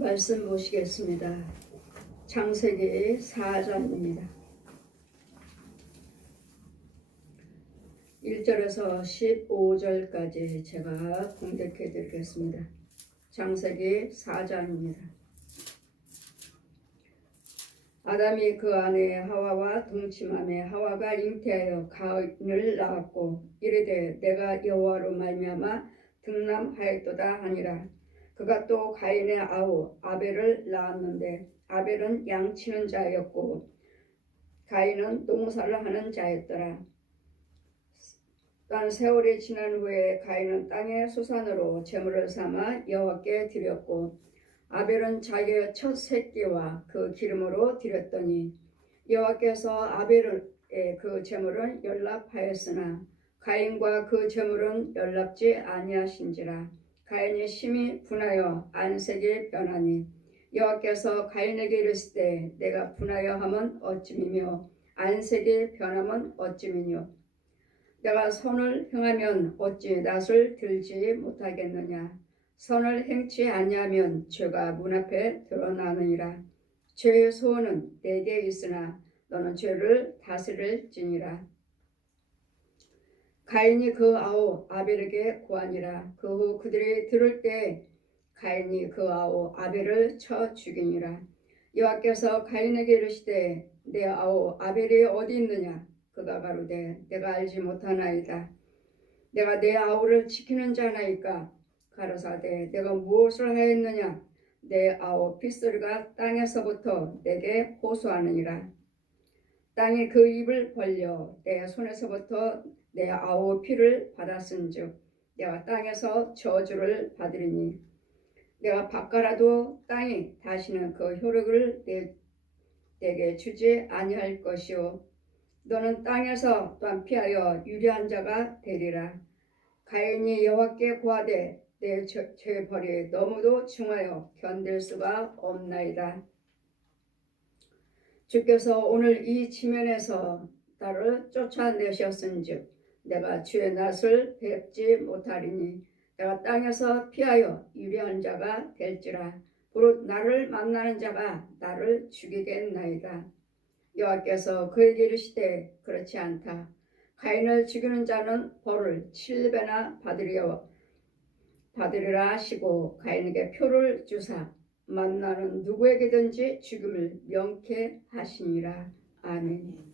말씀 보시겠습니다. 창세기 4장입니다. 1절에서 15절까지 제가 공독해 드리겠습니다. 창세기 4장입니다. 아담이 그 아내 하와와 동침하며 하와가 잉태하여 가인을 낳았고 이르되 내가 여호와로 말미암아 등남하였도다 하니라. 그가 또 가인의 아우 아벨을 낳았는데 아벨은 양치는 자였고 가인은 농사를 하는 자였더라. 또한 세월이 지난 후에 가인은 땅의 소산으로 제물을 삼아 여호와께 드렸고 아벨은 자기의 첫 새끼와 그 기름으로 드렸더니 여호와께서 아벨의 그 제물은 연락하였으나 가인과 그 제물은 연락지 아니하신지라. 가인이 심히 분하여 안색이 변하니 여호와께서 가인에게 이르시되 내가 분하여 함은 어찌미며 안색이 변함은 어찌미뇨. 내가 선을 행하면 어찌 낯을 들지 못하겠느냐. 선을 행치 아니하면 죄가 문 앞에 드러나느니라. 죄의 소원은 내게 있으나 너는 죄를 다스릴지니라. 가인이 그 아우 아벨에게 고하니라. 그 후 그들이 들을 때 가인이 그 아우 아벨을 쳐 죽이니라. 여호와께서 가인에게 이르시되 내 아우 아벨이 어디 있느냐. 그가 가로되 내가 알지 못하나이다. 내가 내 아우를 지키는 자나이까. 가로사대 내가 무엇을 하였느냐. 내 아우 핏소리가 땅에서부터 내게 호소하느니라. 땅이 그 입을 벌려 내 손에서부터 내 아우 피를 받았은즉 내가 땅에서 저주를 받으리니 내가 바꿔라도 땅이 다시는 그 효력을 내게 주지 아니할 것이요 너는 땅에서 또한 피하여 유리한 자가 되리라. 가인이 여호와께 고하되 내 죄벌이 너무도 중하여 견딜 수가 없나이다. 주께서 오늘 이 지면에서 나를 쫓아내셨은즉 내가 주의 낯을 뵙지 못하리니 내가 땅에서 피하여 유리한 자가 될지라. 무릇 나를 만나는 자가 나를 죽이겠나이다. 여호와께서 그에게 이르시되 그렇지 않다. 가인을 죽이는 자는 벌을 7배나 받으리라 하시고 가인에게 표를 주사 만나는 누구에게든지 죽음을 명쾌하시니라. 아멘.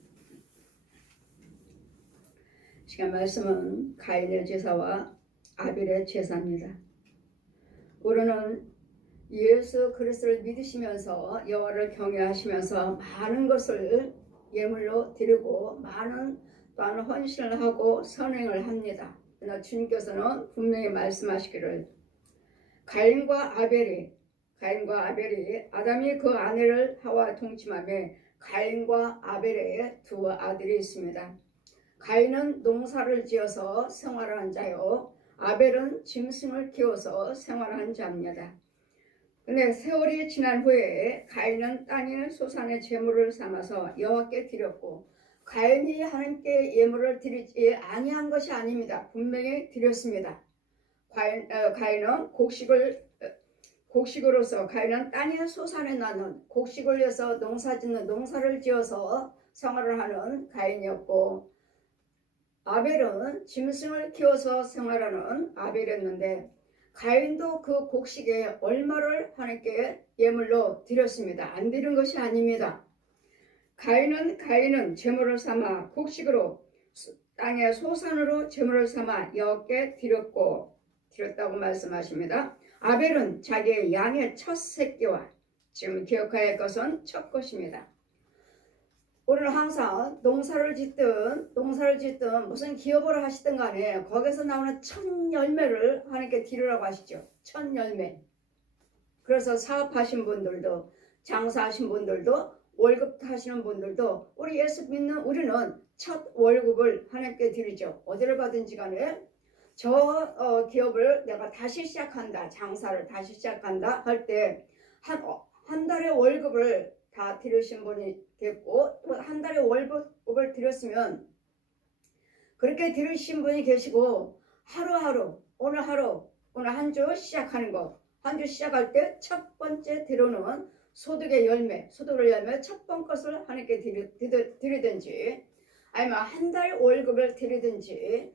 시간 말씀은 가인의 제사와 아벨의 제사입니다. 우리는 예수 그리스도를 믿으시면서 여호와를 경외하시면서 많은 것을 예물로 드리고 많은 또한 헌신을 하고 선행을 합니다. 그러나 주님께서는 분명히 말씀하시기를 가인과 아벨이 아담이 그 아내를 하와 동침하며 가인과 아벨의 두 아들이 있습니다. 가인은 농사를 지어서 생활한 자요 아벨은 짐승을 키워서 생활한 자입니다. 근데 세월이 지난 후에 가인은 땅의 소산의 제물을 삼아서 여호와께 드렸고 가인이 하나님께 예물을 드리지 아니한 것이 아닙니다. 분명히 드렸습니다. 가인은 곡식으로서 가인은 땅의 소산에 나는 곡식을 위해서 농사를 지어서 생활을 하는 가인이었고 아벨은 짐승을 키워서 생활하는 아벨이었는데 가인도 그 곡식에 얼마를 하나님께 예물로 드렸습니다. 안 드린 것이 아닙니다. 가인은 제물을 삼아 곡식으로 땅의 소산으로 제물을 삼아 여호와께 드렸다고 말씀하십니다. 아벨은 자기의 양의 첫 새끼와 지금 기억해야 할 것은 첫 것입니다. 우리는 항상 농사를 짓든 무슨 기업을 하시든 간에 거기서 나오는 첫 열매를 하나님께 드리라고 하시죠. 첫 열매. 그래서 사업하신 분들도 장사하신 분들도 월급 하시는 분들도 우리 예수 믿는 우리는 첫 월급을 하나님께 드리죠. 어디를 가든지 간에 저 기업을 내가 다시 시작한다. 장사를 다시 시작한다 할 때 한 달의 월급을 다 드리신 분이 됐고 또 한 달에 월급을 드렸으면 그렇게 드리신 분이 계시고 하루하루 오늘 한 주 시작하는 거 한 주 시작할 때 첫 번째 드려놓은 소득의 열매, 소득의 열매 첫 번 것을 하나님께 드리든지 아니면 한 달 월급을 드리든지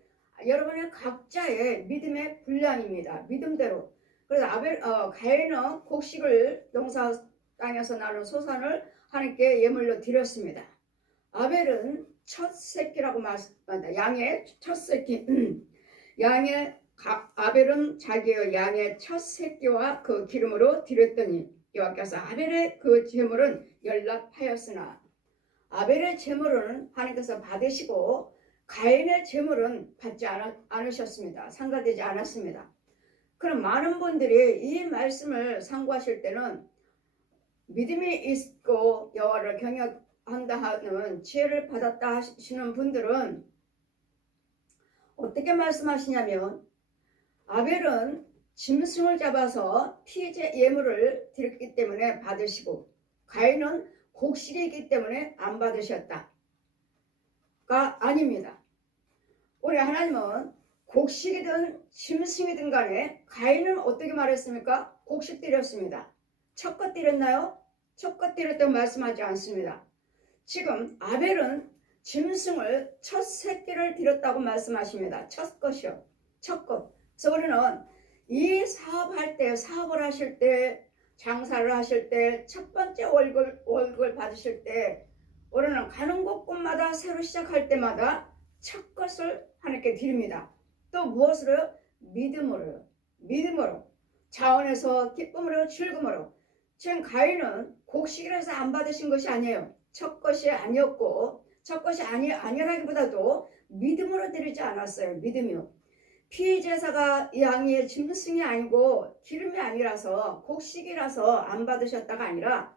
여러분의 각자의 믿음의 분량입니다. 믿음대로. 그래서 가인은 곡식을 농사 땅에서 나는 소산을 하나님께 예물로 드렸습니다. 아벨은 첫 새끼라고 말씀합니다. 양의 첫 새끼. 아벨은 자기의 양의 첫 새끼와 그 기름으로 드렸더니 여호와께서 아벨의 그 제물은 연락하였으나 아벨의 제물은 하나님께서 받으시고 가인의 제물은 받지 않으셨습니다. 상가되지 않았습니다. 그럼 많은 분들이 이 말씀을 상고하실 때는 믿음이 있고 여호와를 경외한다 하는 지혜를 받았다 하시는 분들은 어떻게 말씀하시냐면 아벨은 짐승을 잡아서 피제 예물을 드렸기 때문에 받으시고 가인은 곡식이기 때문에 안 받으셨다가 아닙니다. 우리 하나님은 곡식이든 짐승이든 간에 가인은 어떻게 말했습니까? 곡식 드렸습니다. 첫 것 드렸나요? 첫 것 드렸다고 말씀하지 않습니다. 지금 아벨은 짐승을 첫 새끼를 드렸다고 말씀하십니다. 첫 것이요. 첫 것. 그래서 우리는 이 사업할 때, 사업을 하실 때, 장사를 하실 때, 첫 번째 월급을 받으실 때 우리는 가는 곳곳마다 새로 시작할 때마다 첫 것을 하나님께 드립니다. 또 무엇으로요? 믿음으로요. 믿음으로. 자원에서 기쁨으로 즐거움으로. 지금 가인은 곡식이라서 안 받으신 것이 아니에요. 첫 것이 아니었고 첫 것이 아니라기보다도 믿음으로 드리지 않았어요. 믿음이요. 피제사가 양의 짐승이 아니고 기름이 아니라서 곡식이라서 안 받으셨다가 아니라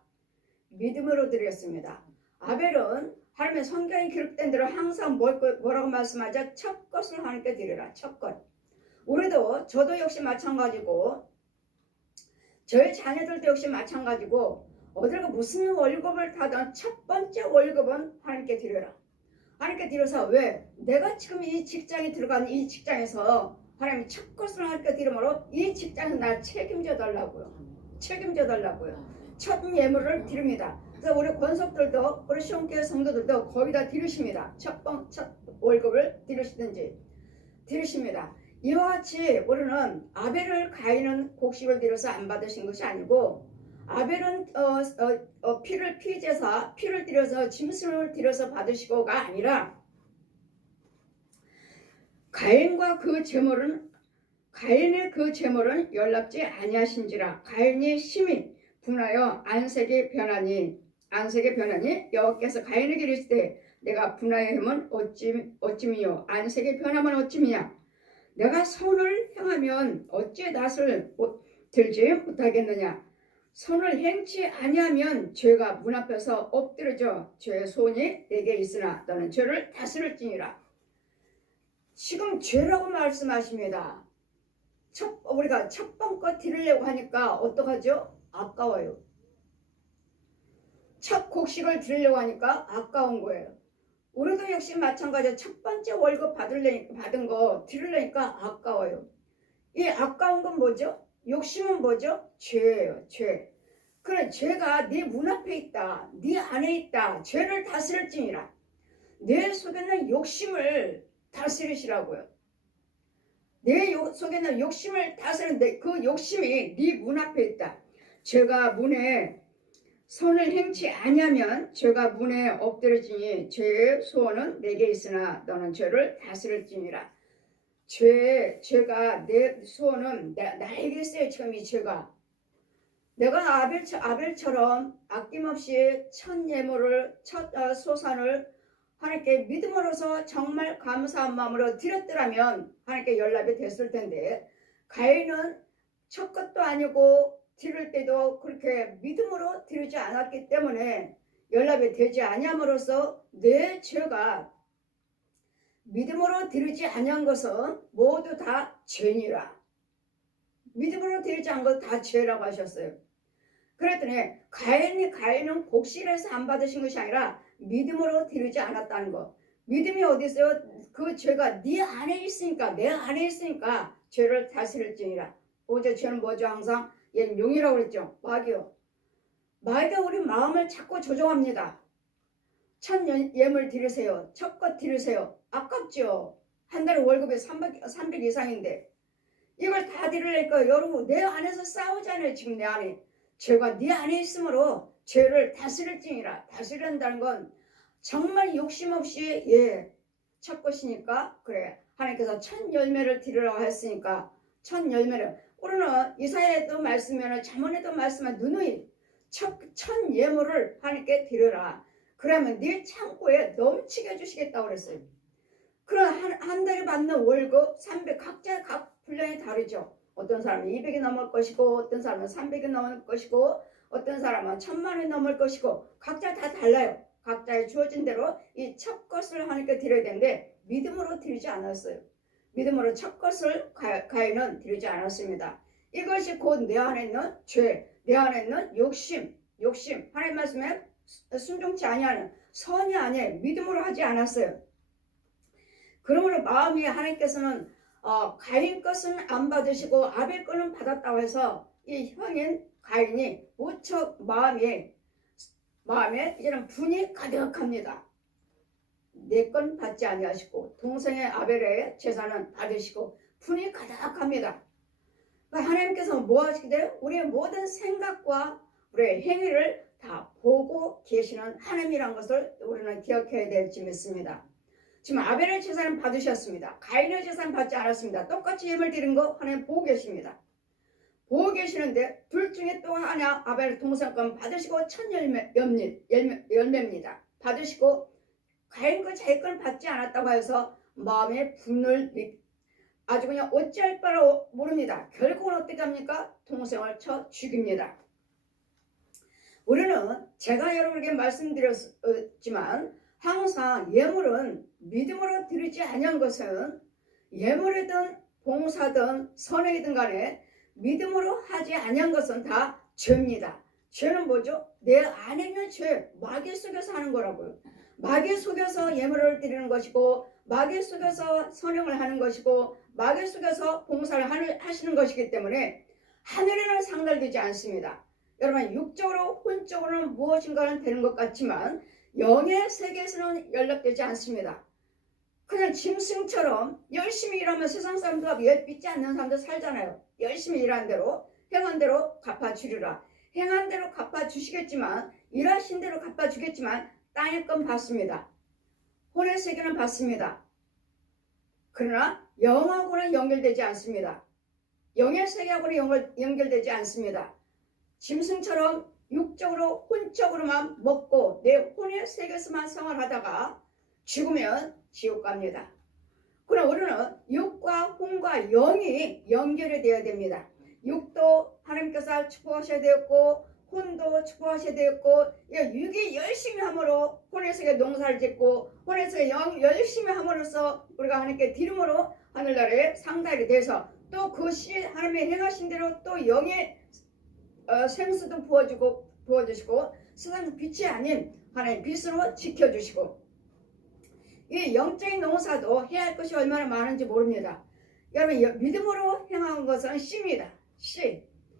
믿음으로 드렸습니다. 아벨은 하나님의 성경에 기록된 대로 항상 뭐라고 말씀하죠? 첫 것을 하나님께 드리라. 첫 것. 우리도 저도 역시 마찬가지고 저희 자녀들도 역시 마찬가지고 어디가 무슨 월급을 타든 첫 번째 월급은 하나님께 드려라. 하나님께 드려서 왜? 내가 지금 이 직장에 들어간 이 직장에서 하나님 첫 것을 하나님께 드림으로 이 직장을 날 책임져 달라고요. 책임져 달라고요. 첫 예물을 드립니다. 그래서 우리 권속들도 우리 시온교회 성도들도 거의 다 드리십니다. 첫 월급을 드리십니다. 이와 같이 우리는 아벨을 가인은 곡식을 드려서 안 받으신 것이 아니고 아벨은 피를 드려서 짐승을 드려서 받으시고가 아니라 가인의 그 제물은 연락지 아니하신지라 가인이 심히 분하여 안색이 변하니 여호와께서 가인에게 이르시되 내가 분하여 함은 어찌미요 안색이 변하면 어찌미냐 내가 선을 행하면 어찌 낯을 들지 못하겠느냐 선을 행치 아니하면 죄가 문 앞에서 엎드려져 죄의 손이 내게 있으나 너는 죄를 다스릴지니라. 지금 죄라고 말씀하십니다. 우리가 첫 번껏 드리려고 하니까 어떡하죠? 아까워요. 첫 곡식을 드리려고 하니까 아까운 거예요. 우리도 역시 마찬가지로 첫 번째 월급 받은 거 드리려니까 아까워요. 이 아까운 건 뭐죠? 욕심은 뭐죠? 죄예요. 죄. 그래 죄가 네 문 앞에 있다. 네 안에 있다. 죄를 다스릴지니라. 내 속에 있는 욕심을 다스리시라고요. 내 속에 있는 욕심을 다스리는데 그 욕심이 네 문 앞에 있다. 죄가 문에 선을 행치 아니하면 죄가 문에 엎드려지니 죄의 소원은 내게 있으나 너는 죄를 다스릴지니라. 죄가 내 소원은 나에게 있어요. 지금 이 죄가. 내가 아벨처럼 아낌없이 첫 예물을 첫 소산을 하나님께 믿음으로서 정말 감사한 마음으로 드렸더라면 하나님께 연락이 됐을 텐데 가인은 첫 것도 아니고 드릴 때도 그렇게 믿음으로 드리지 않았기 때문에 연락이 되지 아니함으로써 내 죄가 믿음으로 드리지 아니한 것은 모두 다 죄니라. 믿음으로 드리지 않은 것은 다 죄라고 하셨어요. 그랬더니 가인은 곡식에서 안 받으신 것이 아니라 믿음으로 드리지 않았다는 것. 믿음이 어디 있어요? 그 죄가 네 안에 있으니까 내 안에 있으니까 죄를 다스릴지니라. 오직 죄는 뭐죠? 항상 얘는 용이라고 그랬죠. 마귀요. 마귀가 우리 마음을 자꾸 조종합니다. 첫 예물 드리세요. 첫 것 드리세요. 아깝죠. 한 달에 월급이 300 이상인데 이걸 다 드리려니까 여러분 내 안에서 싸우잖아요. 지금 내 안에. 죄가 네 안에 있으므로 죄를 다스릴지니라. 다스린다는 건 정말 욕심 없이 첫 것이니까 그래. 하나님께서 첫 열매를 드리라고 했으니까 첫 열매를 우리는 이사야에도 말씀하면 잠언에도 말씀한 누누이 첫 예물을 하나님께 드려라. 그러면 네 창고에 넘치게 해주시겠다고 그랬어요. 그럼 한 달에 받는 월급 300 각자 각 분량이 다르죠. 어떤 사람은 200이 넘을 것이고 어떤 사람은 300이 넘을 것이고 어떤 사람은 1000만원이 넘을 것이고 각자 다 달라요. 각자의 주어진 대로 이 첫 것을 하나님께 드려야 되는데 믿음으로 드리지 않았어요. 믿음으로 첫 것을 가인은 드리지 않았습니다. 이것이 곧 내 안에 있는 죄, 내 안에 있는 욕심 하나님 말씀에 순종치 아니하는 선이 아니에요. 믿음으로 하지 않았어요. 그러므로 마음이 하나님께서는 가인 것은 안 받으시고 아벨 것은 받았다고 해서 이 형인 가인이 무척 마음에 이제는 분이 가득합니다. 내 건 받지 아니하시고 동생의 아벨의 제사는 받으시고 분이 가득합니다. 하나님께서 뭐 하시게 돼요? 우리의 모든 생각과 우리의 행위를 다 보고 계시는 하나님이란 것을 우리는 기억해야 될지 믿습니다. 지금 아벨의 제사는 받으셨습니다. 가인의 제사는 받지 않았습니다. 똑같이 예물 드린 거 하나님 보고 계십니다. 보고 계시는데 둘 중에 또 하나 아벨 동생 건 받으시고 첫 열매입니다. 받으시고 가인 거 자기 건 받지 않았다고 해서 마음의 분을 아주 그냥 어찌할 바를 모릅니다. 결국은 어떻게 합니까? 동생을 쳐 죽입니다. 우리는 제가 여러분에게 말씀드렸지만 항상 예물은 믿음으로 드리지 아니한 것은 예물이든 봉사든 선행이든 간에 믿음으로 하지 아니한 것은 다 죄입니다. 죄는 뭐죠? 내 안에 있는 죄, 마귀 속에서 하는 거라고요. 마귀 속에서 예물을 드리는 것이고 마귀 속에서 선행을 하는 것이고 마귀 속에서 봉사를 하시는 것이기 때문에 하늘에는 상달되지 않습니다. 여러분 육적으로 혼적으로는 무엇인가는 되는 것 같지만 영의 세계에서는 연락되지 않습니다. 그냥 짐승처럼 열심히 일하면 세상 사람들과 믿지 않는 사람들 살잖아요. 열심히 일한 대로 행한 대로 갚아주리라. 행한 대로 갚아주시겠지만 일하신 대로 갚아주겠지만 땅의 건 받습니다. 혼의 세계는 받습니다. 그러나 영하고는 연결되지 않습니다. 영의 세계하고는 연결되지 않습니다. 짐승처럼 육적으로 혼적으로만 먹고 내 혼의 세계에서만 생활하다가 죽으면 지옥 갑니다. 그럼 우리는 육과 혼과 영이 연결이 되어야 됩니다. 육도 하나님께서 축복하셔야 되었고 혼도 축복하셔야 되었고 육이 열심히 함으로 혼의 세계 농사를 짓고 혼의 세계 열심히 함으로써 우리가 하나님께 드림으로 하늘나라에 상달이 돼서 또 그 시 하나님의 행하신 대로 또 영의 생수도 부어주시고 세상 빛이 아닌 하나님 빛으로 지켜주시고 이 영적인 농사도 해야 할 것이 얼마나 많은지 모릅니다. 여러분 믿음으로 행한 것은 씨입니다.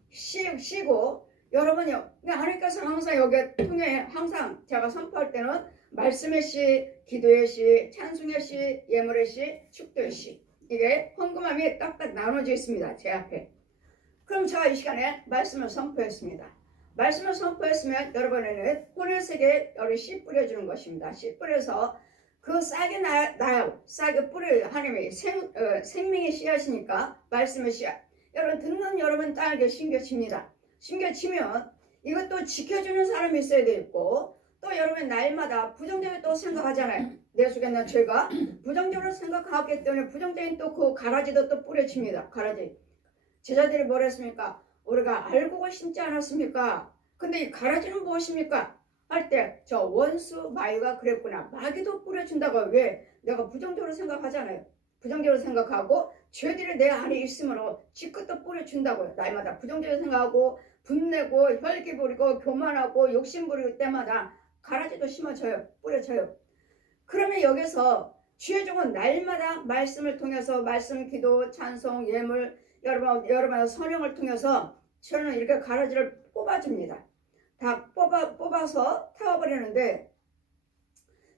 씨고 여러분요 하나님께서 항상 여기에 통해 항상 제가 선포할 때는 말씀의 씨, 기도의 씨, 찬송의 씨, 예물의 씨, 축도의 씨 이게 헌금함이 딱딱 나눠져 있습니다. 제 앞에. 그럼 제가 이 시간에 말씀을 선포했습니다. 말씀을 선포했으면 여러분에는 혼의 세계에 씨 뿌려주는 것입니다. 씨 뿌려서 그 싹이 나요. 싹이 뿌려요. 하나님의 생명의 씨앗이니까 말씀의 씨앗. 여러분 듣는 여러분 딸에게 심겨칩니다. 심겨치면 이것도 지켜주는 사람이 있어야 되겠고 또 여러분 날마다 부정적으로 또 생각하잖아요. 내 속에 있는 죄가 부정적으로 생각하기 때문에 부정적인 또 그 가라지도 또 뿌려칩니다. 가라지. 제자들이 뭐라 했습니까? 우리가 알고 심지 않았습니까? 근데 이 가라지는 무엇입니까? 할 때 저 원수 마귀가 그랬구나. 마귀도 뿌려준다고. 왜? 내가 부정적으로 생각하잖아요. 부정적으로 생각하고 죄들이 내 안에 있으므로 지껏도 뿌려준다고요. 날마다 부정적으로 생각하고 분내고 혈기 부리고 교만하고 욕심 부릴 때마다 가라지도 심어져요. 뿌려져요. 그러면 여기서 주의 종은 날마다 말씀을 통해서 말씀, 기도, 찬송, 예물 여러분의 선행을 통해서 저는 이렇게 가라지를 뽑아줍니다. 다 뽑아서 태워버리는데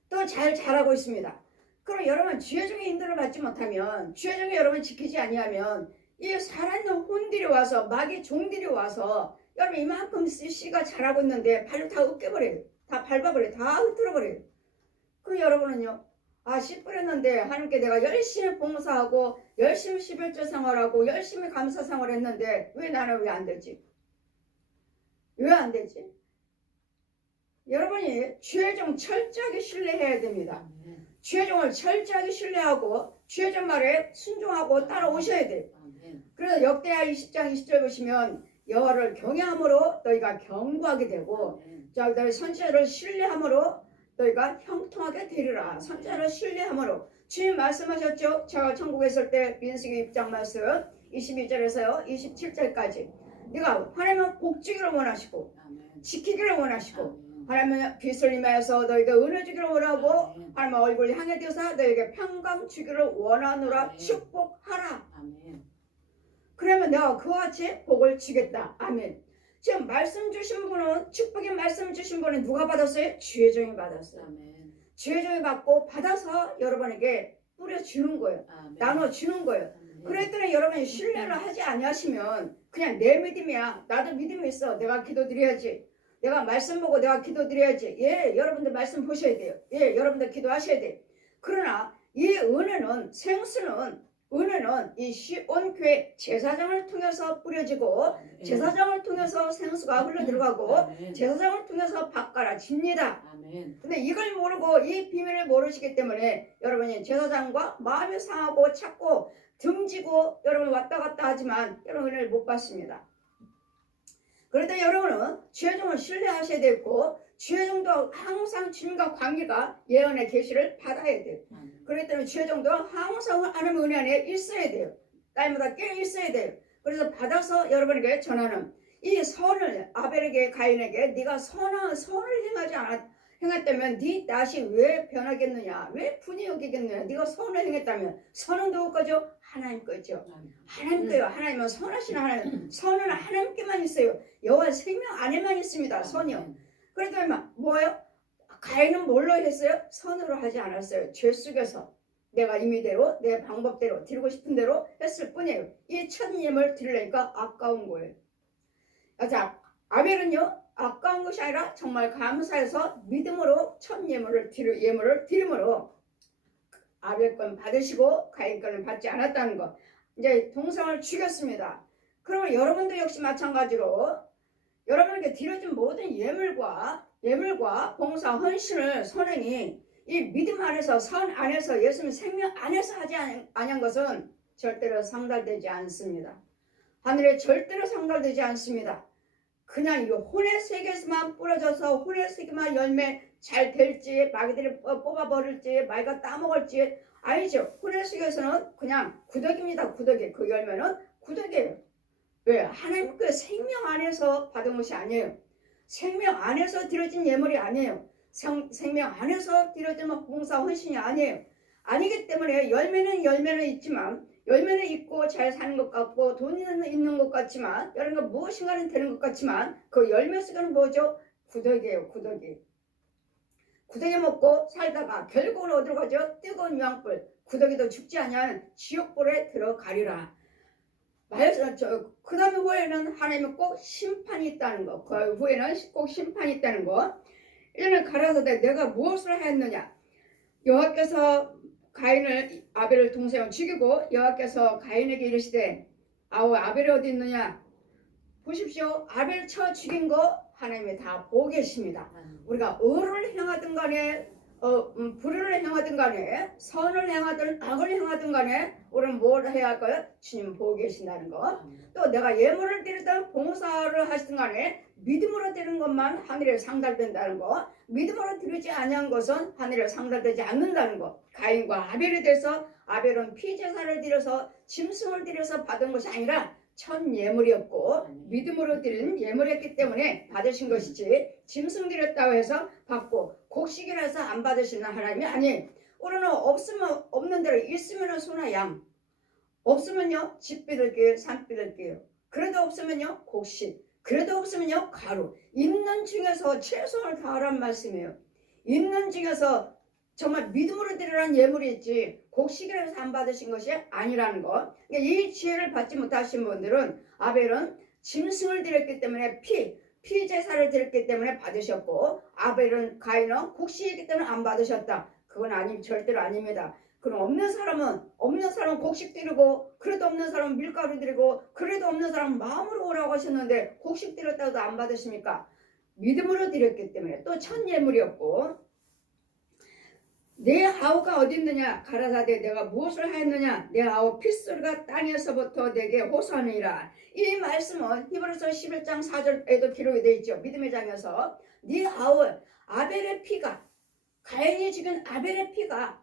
또 잘 자라고 있습니다. 그럼 여러분 주여종의 인도를 받지 못하면, 주여종의 여러분 지키지 아니하면 이 살아있는 혼들이 와서, 마귀 종들이 와서 여러분 이만큼 씨가 자라고 있는데 발로 다 으깨버려요. 다 밟아버려요. 다 흩어버려요. 그럼 여러분은요, 아, 씨 뿌렸는데 하나님께 내가 열심히 봉사하고 열심히 11조 생활하고 열심히 감사 생활했는데 왜 나는 왜 안 되지? 왜 안 되지? 여러분이 주의 종 철저하게 신뢰해야 됩니다. 주의 종을 철저하게 신뢰하고 주의 종 말에 순종하고 따라오셔야 돼요. 그래서 역대하 20장 20절 보시면 여호와를 경외함으로 너희가 견고하게 되고, 자, 너희 선지자를 신뢰함으로 너희가 형통하게 되리라. 선지자를 신뢰함으로 주님 말씀하셨죠. 제가 천국에 있을 때 민수기 6장 말씀 22절에서요 27절까지 네가 하나님은 복주기를 원하시고 지키기를 원하시고, 하나님은 빛을 임하여서 너희가 은혜 주기를 원하고, 하나님은 얼굴 향해 되어서 너희에게 평강 주기를 원하노라. 축복하라. 그러면 내가 그와 같이 복을 주겠다. 아멘. 지금 말씀 주신 분은, 축복의 말씀 주신 분은 누가 받았어요? 주의 종이 받았어요. 주의 종이 받고 받아서 여러분에게 뿌려주는 거예요. 나눠주는 거예요. 그랬더니 여러분이 신뢰를 하지 아니하시면 그냥 내 믿음이야. 나도 믿음이 있어. 내가 기도드려야지. 내가 말씀 보고 내가 기도드려야지. 예, 여러분들 말씀 보셔야 돼요. 예, 여러분들 기도하셔야 돼요. 그러나 이 은혜는, 생수는, 은혜는 이 시온교회 제사장을 통해서 뿌려지고, 제사장을 통해서 생수가 흘러들어가고, 제사장을 통해서 바꿔라집니다. 근데 이걸 모르고 이 비밀을 모르시기 때문에 여러분이 제사장과 마음이 상하고 찾고 등지고 여러분 왔다 갔다 하지만 여러분 은혜를 못 받습니다. 그런데 여러분은 주의 종을 신뢰하셔야 되고, 주의 종도 항상 주님과 관계가 예언의 계시를 받아야 돼요. 그랬더니 주의 종도 항상 하나님의 은혜 안에 있어야 돼요. 날마다 깨어 있어야 돼요. 그래서 받아서 여러분에게 전하는 이 선을, 아벨에게, 가인에게 네가 선을 행했다면 네 낯이 왜 변하겠느냐, 왜 분이 여기겠느냐. 네가 선을 행했다면 선은 누구 거죠? 하나님 거죠. 하나님 거예요. 하나님은 선하신 하나님. 선은 하나님께만 있어요. 여호와 생명 안에만 있습니다. 선이요. 그랬더니 뭐예요? 가인은 뭘로 했어요? 선으로 하지 않았어요. 죄 속에서 내가 임의대로 내 방법대로 드리고 싶은 대로 했을 뿐이에요. 이 첫 예물을 드리려니까 아까운 거예요. 자, 아벨은요 아까운 것이 아니라 정말 감사해서 믿음으로 첫 예물을 드림으로 아벨 건 받으시고 가인 건을 받지 않았다는 것. 이제 동생을 죽였습니다. 그러면 여러분도 역시 마찬가지로 여러분에게 드려진 모든 예물과 봉사, 헌신을 선행이 이 믿음 안에서, 선 안에서, 예수님 생명 안에서 하지 아니한 것은 절대로 상달되지 않습니다. 하늘에 절대로 상달되지 않습니다. 그냥 이 혼의 세계에서만 뿌려져서 혼의 세계만 열매 잘 될지, 마귀들이 뽑아버릴지, 마귀가 따먹을지 아니죠. 혼의 세계에서는 그냥 구더기입니다. 구더기. 그 열매는 구더기예요. 왜? 하나님 그 생명 안에서 받은 것이 아니에요. 생명 안에서 드려진 예물이 아니에요. 생명 안에서 드려진 봉사 헌신이 아니에요. 아니기 때문에 열매는 있지만, 열매는 있고 잘 사는 것 같고 돈은 있는 것 같지만, 여러분과 무엇인가는 되는 것 같지만 그 열매 속에는 뭐죠? 구더기예요. 구더기. 구더기 먹고 살다가 결국은 어디로 가죠? 뜨거운 유황불. 구더기도 죽지 아니하는 지옥불에 들어가리라. 그 다음에 후에는 하나님의 꼭 심판이 있다는 거. 그 후에는 꼭 심판이 있다는 거. 이제는 가라사대 내가 무엇을 했느냐. 여호와께서 아벨을 동생을 죽이고 여호와께서 가인에게 이르시되 아벨이 어디 있느냐. 보십시오. 아벨 쳐 죽인 거 하나님이 다 보고 계십니다. 우리가 의를 행하든 간에 불의를 행하든 간에, 선을 행하든 악을 행하든 간에 우리는 뭘 해야 할까요? 주님 보고 계신다는 거. 또 내가 예물을 드리든 봉사를 하시든 간에 믿음으로 드리는 것만 하늘에 상달된다는 거. 믿음으로 드리지 아니한 것은 하늘에 상달되지 않는다는 거. 가인과 아벨에 대해서 아벨은 피제사를 드려서 짐승을 드려서 받은 것이 아니라 첫 예물이었고 믿음으로 드린 예물이었기 때문에 받으신 것이지, 짐승 드렸다고 해서 받고 곡식이라 해서 안 받으시는 하나님이 아니에요. 우리는 없으면 없는 대로, 있으면 소나 양, 없으면요 집 삐들게요, 산 삐들게요. 그래도 없으면요 곡식, 그래도 없으면요 가루. 있는 중에서 최선을 다하란 말씀이에요. 있는 중에서 정말 믿음으로 드리라는 예물이 있지 곡식이라고 해서 안 받으신 것이 아니라는 것. 그러니까 이 지혜를 받지 못하신 분들은 아벨은 짐승을 드렸기 때문에 피 제사를 드렸기 때문에 받으셨고, 아벨은 가인은 곡식이기 때문에 안 받으셨다. 그건 절대로 아닙니다. 그럼 없는 사람은 곡식 드리고, 그래도 없는 사람은 밀가루 드리고, 그래도 없는 사람은 마음으로 오라고 하셨는데 곡식 드렸다고도 안 받으십니까? 믿음으로 드렸기 때문에. 또 첫 예물이었고, 내 아우가 어디 있느냐 가라사대 내가 무엇을 하였느냐 내 아우 핏소리가 땅에서부터 내게 호소하느니라. 이 말씀은 히브리서 11장 4절에도 기록이 되어 있죠. 믿음의 장에서 네 아우 아벨의 피가, 가인이 죽인 아벨의 피가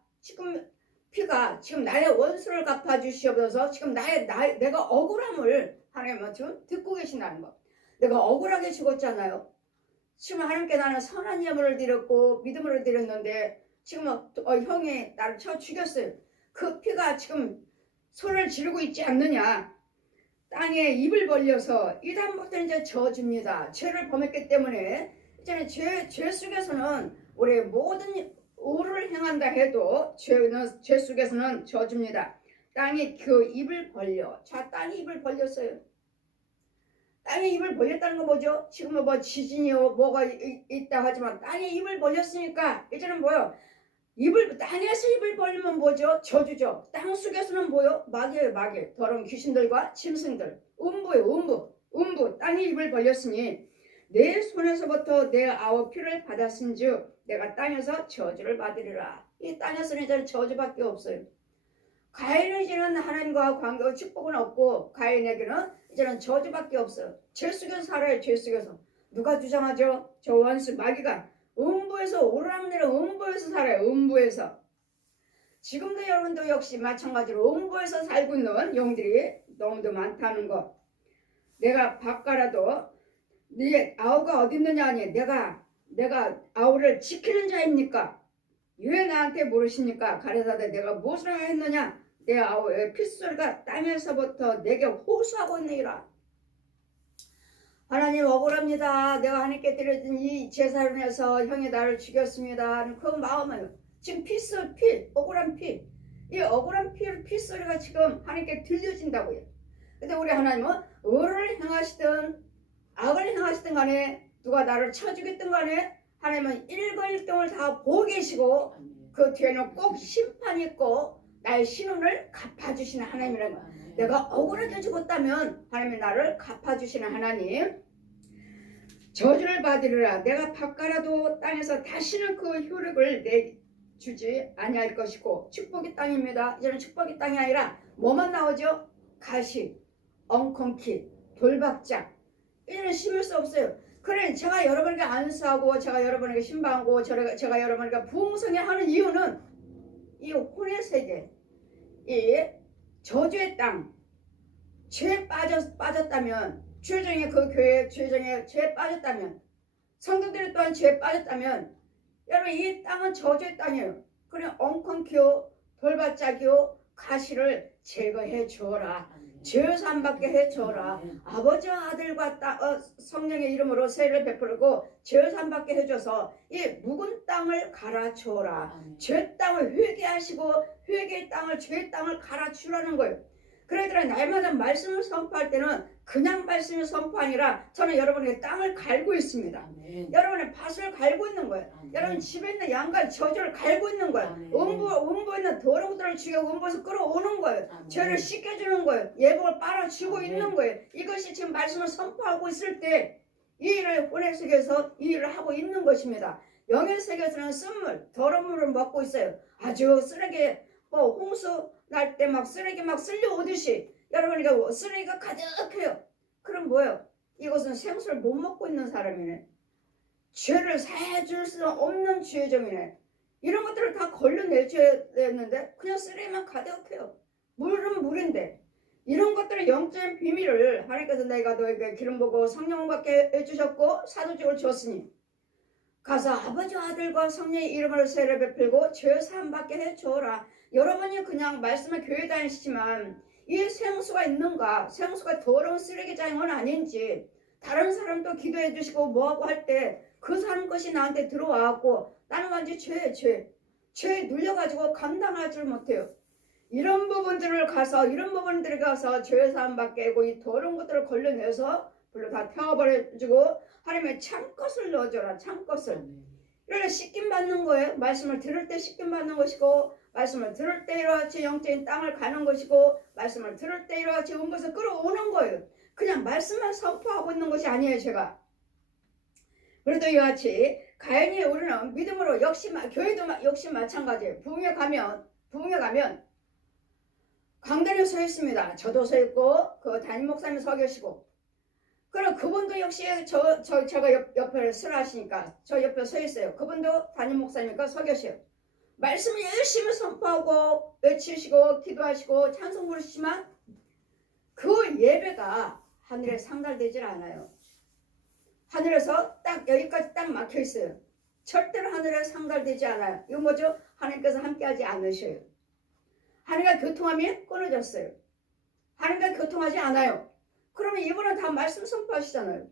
지금 나의 원수를 갚아주시옵소서. 지금 내가 억울함을 하나님은 지금 듣고 계신다는 거. 내가 억울하게 죽었잖아요. 지금 하나님께 나는 선한 예물을 드렸고 믿음으로 드렸는데 지금 형이 나를 쳐 죽였어요. 그 피가 지금 소리를 지르고 있지 않느냐. 땅에 입을 벌려서 이다음부터 이제 저주입니다. 죄를 범했기 때문에 이제는 죄 속에서는 우리 모든 오를 행한다 해도 죄 속에서는 저주입니다. 땅이 그 입을 벌려. 자, 땅이 입을 벌렸어요. 땅에 입을 벌렸다는 거 뭐죠? 지금은 뭐 지진이요 뭐가 있다 하지만 땅에 입을 벌렸으니까 이제는 뭐요? 땅에서 입을 벌리면 뭐죠? 저주죠. 땅 속에서는 뭐요? 마귀예요, 마귀. 더러운 귀신들과 짐승들. 음부예요, 음부. 땅에 입을 벌렸으니 내 손에서부터 내 아우 피를 받았은즉 내가 땅에서 저주를 받으리라. 이 땅에서는 이제는 저주밖에 없어요. 가인은 이제는 하나님과 관계와 축복은 없고 가인에게는 이제는 저주밖에 없어요. 죄 속에서 살아요. 죄 속에서. 누가 주장하죠? 저 원수 마귀가 음부에서 오르락내리락 음부에서 살아요. 음부에서. 지금도 여러분도 역시 마찬가지로 음부에서 살고 있는 영들이 너무도 많다는 것. 내가 바꿔라도 네 아우가 어디 있느냐 하니 내가 아우를 지키는 자입니까? 왜 나한테 모르십니까? 가라사대 내가 무엇을 하였느냐? 내 아우의 핏소리가 땅에서부터 내게 호소하고 있느니라. 하나님 억울합니다. 내가 하나님께 드려진 이 제사로 인해서 형이 나를 죽였습니다. 그 마음은 지금 억울한 피. 이 억울한 핏소리가 지금 하나님께 들려진다고요. 근데 우리 하나님은 의를 행하시든 악을 행하시든 간에 누가 나를 쳐 죽였든 간에 하나님은 일거일동을 다 보고 계시고 그 뒤에는 꼭 심판이 있고 나의 신원을 갚아주시는 하나님이라는 거야. 내가 억울하게 죽었다면 하나님이 나를 갚아주시는 하나님. 저주를 받으리라. 내가 바꿔라도 땅에서 다시는 그 효력을 내주지 아니할 것이고. 축복의 땅입니다. 이제는 축복의 땅이 아니라 뭐만 나오죠? 가시, 엉겅퀴, 돌박자. 이제는 심을 수 없어요. 그래 제가 여러분에게 안수하고 제가 여러분에게 신방하고 제가 여러분에게 부흥성에 하는 이유는 이 혼의 세계, 이 저주의 땅, 죄에 빠졌다면 죄정에 그 교회 죄에 빠졌다면 성도들이 또한 죄에 빠졌다면 여러분 이 땅은 저주의 땅이에요. 그래 엉겅퀴요 돌발짝이요 가시를 제거해 주어라. 죄사함 받게 해 주어라. 아버지와 아들과 성령의 이름으로 세례를 베풀고 죄사함 받게 해줘서 이 묵은 땅을 갈아 주어라. 죄 땅을 회개하시고 회개의 땅을 죄의 땅을 갈아 주라는 거예요. 그러더라 날마다 말씀을 선포할 때는 그냥 말씀을 선포 아니라 저는 여러분에게 땅을 갈고 있습니다. 아멘. 여러분의 밭을 갈고 있는 거예요. 아멘. 여러분 집에 있는 양과 저주를 갈고 있는 거예요. 음부에 있는 더러운 것들을 죽여 음부에서 끌어오는 거예요. 아멘. 죄를 씻겨주는 거예요. 예복을 빨아주고 아멘. 있는 거예요. 이것이 지금 말씀을 선포하고 있을 때 이 일을 혼의 세계에서 이 일을 하고 있는 것입니다. 영의 세계에서는 쓴물, 더러운 물을 먹고 있어요. 아주 쓰레기 홍수 날 때 막 쓰레기 막 쓸려오듯이 여러분에게 쓰레기가 가득해요. 그럼 뭐예요? 이것은 생수를 못 먹고 있는 사람이네. 죄를 사해줄 수 없는 죄정이네. 이런 것들을 다 걸려내줘야 되는데 그냥 쓰레기만 가득해요. 물은 물인데 이런 것들의 영적인 비밀을 하나님께서 내가 너에게 기름 부고 성령을 받게 해주셨고 사도직을 주었으니 가서 아버지와 아들과 성령의 이름으로 세례 베풀고 죄 사함 받게 해주어라. 여러분이 그냥 말씀을 교회 다니시지만 이 생수가 있는가, 생수가 더러운 쓰레기장은 아닌지, 다른 사람도 기도해 주시고 뭐하고 할 때 그 사람 것이 나한테 들어와갖고 나는 완전 죄에 눌려가지고 감당하지 못해요. 이런 부분들을 가서 죄 사함 받게 하고 이 더러운 것들을 걸려내서 불로 다 태워버려주고 하나님의 참것을 넣어줘라. 참것을. 이렇게 씻김 받는 거예요. 말씀을 들을 때 씻김 받는 것이고, 말씀을 들을 때 이러같이 영적인 땅을 가는 것이고, 말씀을 들을 때 이러같이 온 것을 끌어오는 거예요. 그냥 말씀만 선포하고 있는 것이 아니에요. 제가. 그래도 이같이 가인이 우리는 믿음으로 역시 교회도 역시 마찬가지예요. 부흥에 가면 강단에 서 있습니다. 저도 서 있고 그 담임 목사님 서 계시고, 그럼 그분도 역시 제가 옆에 서라 하시니까 저 옆에 서 있어요. 그분도 담임 목사님이니까 서 계셔요. 말씀을 열심히 선포하고 외치시고 기도하시고 찬송 부르시지만 그 예배가 하늘에 상달되질 않아요. 하늘에서 딱 여기까지 딱 막혀 있어요. 절대로 하늘에 상달되지 않아요. 이거 뭐죠? 하나님께서 함께하지 않으셔요. 하나님과 교통함이 끊어졌어요. 하나님과 교통하지 않아요. 그러면 이분은 다 말씀 선포하시잖아요.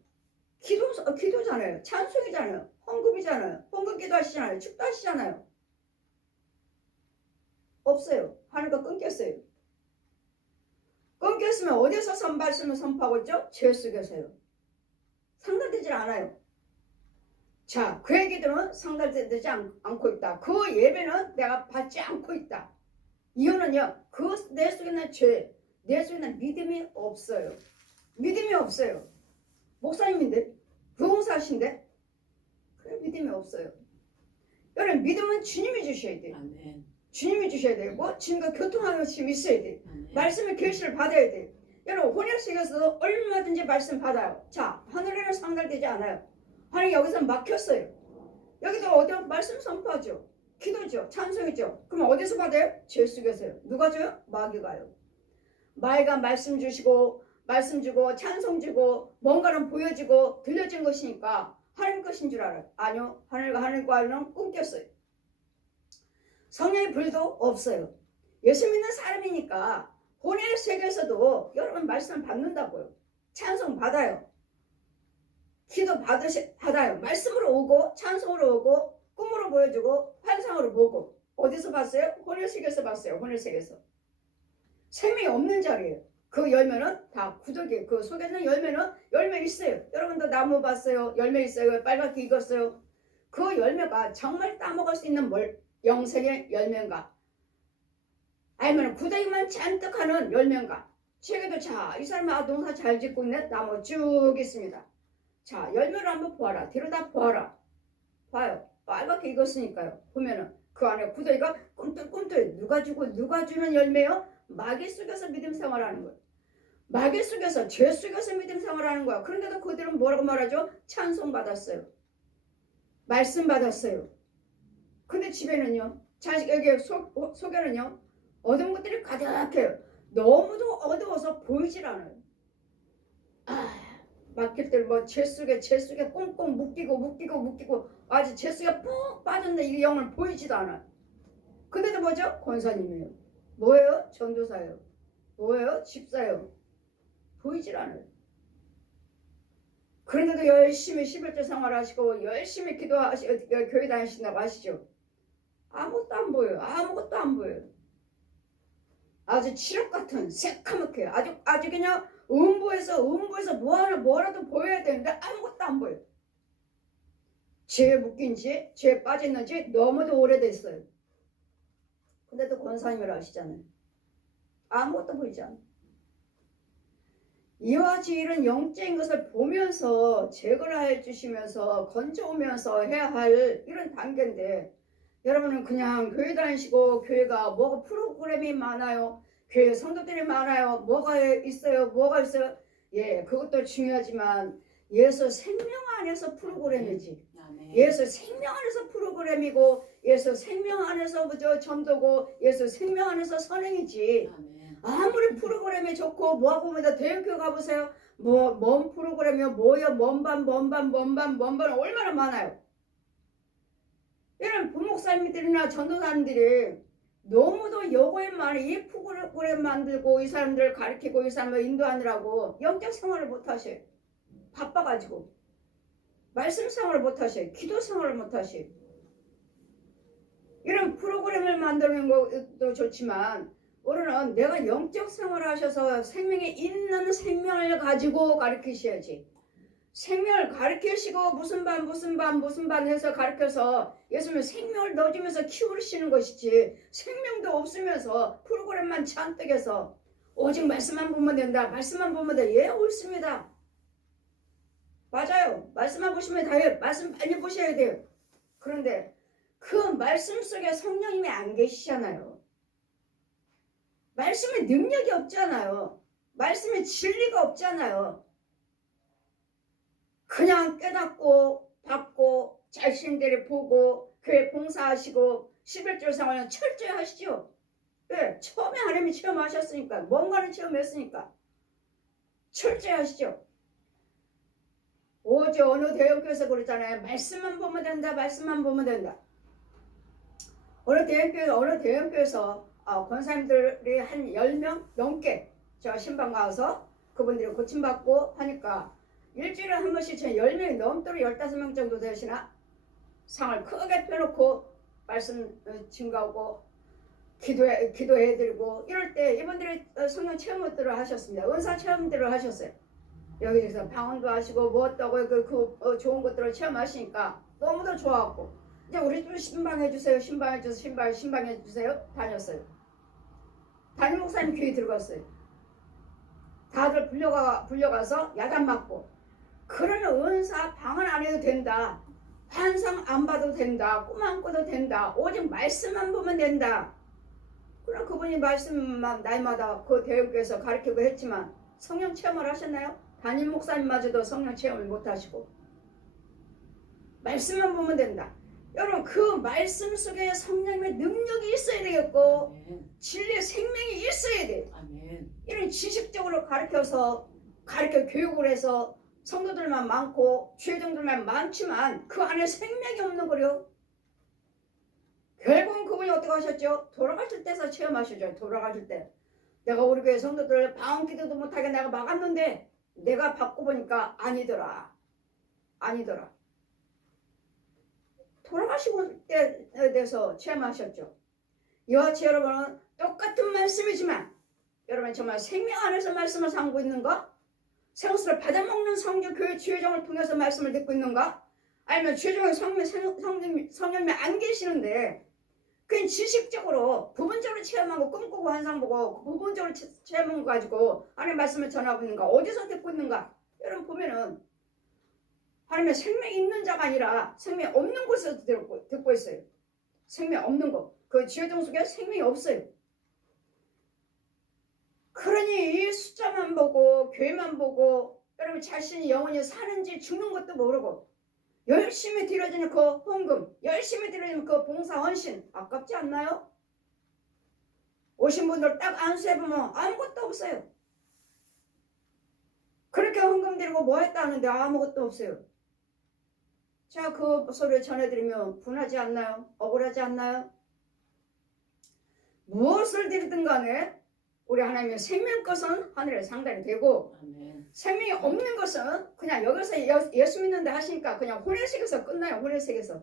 기도잖아요. 찬송이잖아요. 헌금이잖아요. 헌금 기도하시잖아요. 축도하시잖아요. 없어요. 하나님과 끊겼어요. 끊겼으면 어디서 말씀을 선포하고 있죠? 죄 속에서요. 상달되질 않아요. 자, 그의 기도는 상달되지 않고 있다. 그 예배는 내가 받지 않고 있다. 이유는요, 내 속에 있는 죄, 내 속에 있는 믿음이 없어요. 믿음이 없어요. 목사님인데, 부흥사신데, 그래 믿음이 없어요. 여러분, 믿음은 주님이 주셔야 돼요. 아멘. 주님이 주셔야 되고, 주님과 교통하는 힘이 있어야 돼요. 말씀의 계시를 받아야 돼요. 여러분, 혼혈식에서도 얼마든지 말씀 받아요. 자, 하늘에는 상달되지 않아요. 하늘이 여기서 막혔어요. 여기도 어디 말씀 선포하죠. 기도죠. 찬송이죠. 그럼 어디서 받아요? 죄 속에서요. 누가 줘요? 마귀가요. 마귀가 말씀 주시고 말씀 주고 찬송 주고 뭔가는 보여지고 들려진 것이니까 하나님 것인 줄 알아요. 아니요. 하늘과는 끊겼어요. 성령의 불도 없어요. 예수 믿는 사람이니까 혼의 세계에서도 여러분 말씀을 받는다고요. 찬송 받아요. 기도 받아요. 말씀으로 오고 찬송으로 오고 꿈으로 보여주고 환상으로 보고. 어디서 봤어요? 혼혈세계에서 봤어요. 혼혈세계에서. 생명이 없는 자리예요. 그 열매는 다 구더기. 그 속에 있는 열매는 열매 있어요. 여러분도 나무 봤어요. 열매 있어요. 빨갛게 익었어요. 그 열매가 정말 따먹을 수 있는 영생의 열매인가? 아니면 구더기만 잔뜩 하는 열매인가? 책에도 자, 이 사람은 농사 잘 짓고 있네. 나무 쭉 있습니다. 자, 열매를 한번 보아라. 들여다 보아라. 봐요. 빨갛게 익었으니까요. 보면은 그 안에 구더기가 꿈틀꿈틀. 누가 주고 누가 주는 열매요? 마귀 속에서 믿음 생활하는 거예요. 마귀 속에서 죄 속에서 믿음 생활하는 거야. 그런데도 그들은 뭐라고 말하죠? 찬송 받았어요. 말씀 받았어요. 근데 집에는요. 여기 속에는요. 어두운 것들이 가득해요. 너무도 어두워서 보이질 않아요. 막힐 때 뭐 죄 속에 꽁꽁 묶이고 아주 죄 속에 푹 빠졌는데 이 영을 보이지도 않아요. 근데도 뭐죠? 권사님이에요. 뭐예요? 전도사예요. 뭐예요? 집사예요. 보이질 않아요. 그런데도 열심히 11조 생활하시고 열심히 기도하시고 교회 다니신다고 하시죠. 아무것도 안 보여요. 아무것도 안 보여요. 아주 칠흑 같은 새카맣게 아주 그냥 음보에서 뭐라도 보여야 되는데 아무것도 안 보여요. 죄에 묶인지 죄에 빠졌는지 너무도 오래됐어요. 근데도 권사님이라 하시잖아요. 아무것도 보이지 않아요. 이와 같이 이런 영적인 것을 보면서 제거를 해주시면서 건져오면서 해야 할 이런 단계인데, 여러분은 그냥 교회 다니시고 교회가 뭐가 프로그램이 많아요. 교회 성도들이 많아요. 뭐가 있어요. 예, 그것도 중요하지만 예수 생명 안에서 프로그램이지. 예수 생명 안에서 프로그램이고 예수 생명 안에서 전도고 예수 생명 안에서 선행이지. 아무리 프로그램이 좋고 뭐하고 뭐다 대형교회 가보세요. 뭔 프로그램이요. 뭐요. 먼반 얼마나 많아요. 이런 부목사님들이나 전도사님들이 너무도 여고에만 이 프로그램 만들고 이 사람들을 가르치고 이 사람을 인도하느라고 영적 생활을 못하셔. 바빠가지고 말씀 생활을 못하셔. 기도 생활을 못하셔. 이런 프로그램을 만드는 것도 좋지만 우리는 내가 영적 생활을 하셔서 생명에 있는 생명을 가지고 가르치셔야지. 생명을 가르치시고 무슨 반 해서 가르쳐서 예수님은 생명을 넣어주면서 키우시는 것이지 생명도 없으면서 프로그램만 잔뜩 해서 오직 말씀만 보면 된다. 말씀만 보면 돼. 예, 옳습니다. 맞아요. 말씀만 보시면 다예요. 말씀 많이 보셔야 돼요. 그런데 그 말씀 속에 성령님이 안 계시잖아요. 말씀에 능력이 없잖아요. 말씀에 진리가 없잖아요. 그냥 깨닫고 받고 자신들이 보고 교회 봉사하시고 11조 생활은 철저히 하시죠. 왜? 처음에 하나님이 체험하셨으니까 뭔가를 체험했으니까 철저히 하시죠. 어제 어느 대형교회에서 그랬잖아요. 말씀만 보면 된다. 말씀만 보면 된다. 어느 대형교회에서 권사님들이 한 10명 넘게 저 신방 가서 그분들이 고침받고 하니까 일주일에 한 번씩 10명이 넘도록 15명 정도 되시나 상을 크게 펴놓고 말씀 증가하고 기도해드리고 이럴 때 이분들이 성령 체험들을 하셨습니다. 은사 체험들을 하셨어요. 여기서 방언도 하시고 무엇도 그 좋은 것들을 체험하시니까 너무도 좋았고 이제 우리 좀 신방해주세요. 신방해주세요. 다녔어요. 담임 목사님 교회 들어갔어요. 다들 불려가서 야단 맞고 그러면 은사 방언 안 해도 된다. 환상 안 봐도 된다. 꿈 안 꿔도 된다. 오직 말씀만 보면 된다. 그럼 그분이 말씀만 날마다 그 대학교에서 가르치고 했지만 성령 체험을 하셨나요? 담임 목사님마저도 성령 체험을 못하시고 말씀만 보면 된다. 여러분 그 말씀 속에 성령의 능력이 있어야 되겠고 진리의 생명이 있어야 돼. 이런 지식적으로 가르쳐 교육을 해서 성도들만 많고 주의종들만 많지만 그 안에 생명이 없는 거요. 결국은 그분이 어떻게 하셨죠? 돌아가실 때서 체험하시죠. 돌아가실 때 내가 우리 교회 성도들 방언 기도도 못하게 내가 막았는데 내가 받고 보니까 아니더라. 돌아가시고 때 돼서 체험하셨죠. 이와 같이 여러분은 똑같은 말씀이지만 여러분 정말 생명 안에서 말씀을 삼고 있는가? 생수를 받아먹는 성교 교회 주의종을 통해서 말씀을 듣고 있는가? 아니면 주의종에 성령님이 안 계시는데 그냥 지식적으로 부분적으로 체험하고 꿈꾸고 환상 보고 부분적으로 체험한 거 가지고 하나님의 말씀을 전하고 있는가? 어디서 듣고 있는가? 여러분 보면은 하나님의 생명이 있는 자가 아니라 생명이 없는 곳에서 듣고 있어요. 생명이 없는 곳. 그 주의종 속에 생명이 없어요. 그러니 이 숫자만 보고 교회만 보고 여러분 자신이 영원히 사는지 죽는 것도 모르고 열심히 드려지는 그 헌금, 열심히 드려지는 그 봉사 헌신 아깝지 않나요? 오신 분들 딱 안수해보면 아무것도 없어요. 그렇게 헌금 드리고 뭐 했다 하는데 아무것도 없어요. 자, 그 소리를 전해드리면 분하지 않나요? 억울하지 않나요? 무엇을 드리든 간에 우리 하나님의 생명 것은 하늘에 상달이 되고 아멘. 생명이 없는 것은 그냥 여기서 예수 믿는데 하시니까 그냥 혼의 세계에서 끝나요. 혼의 세계에서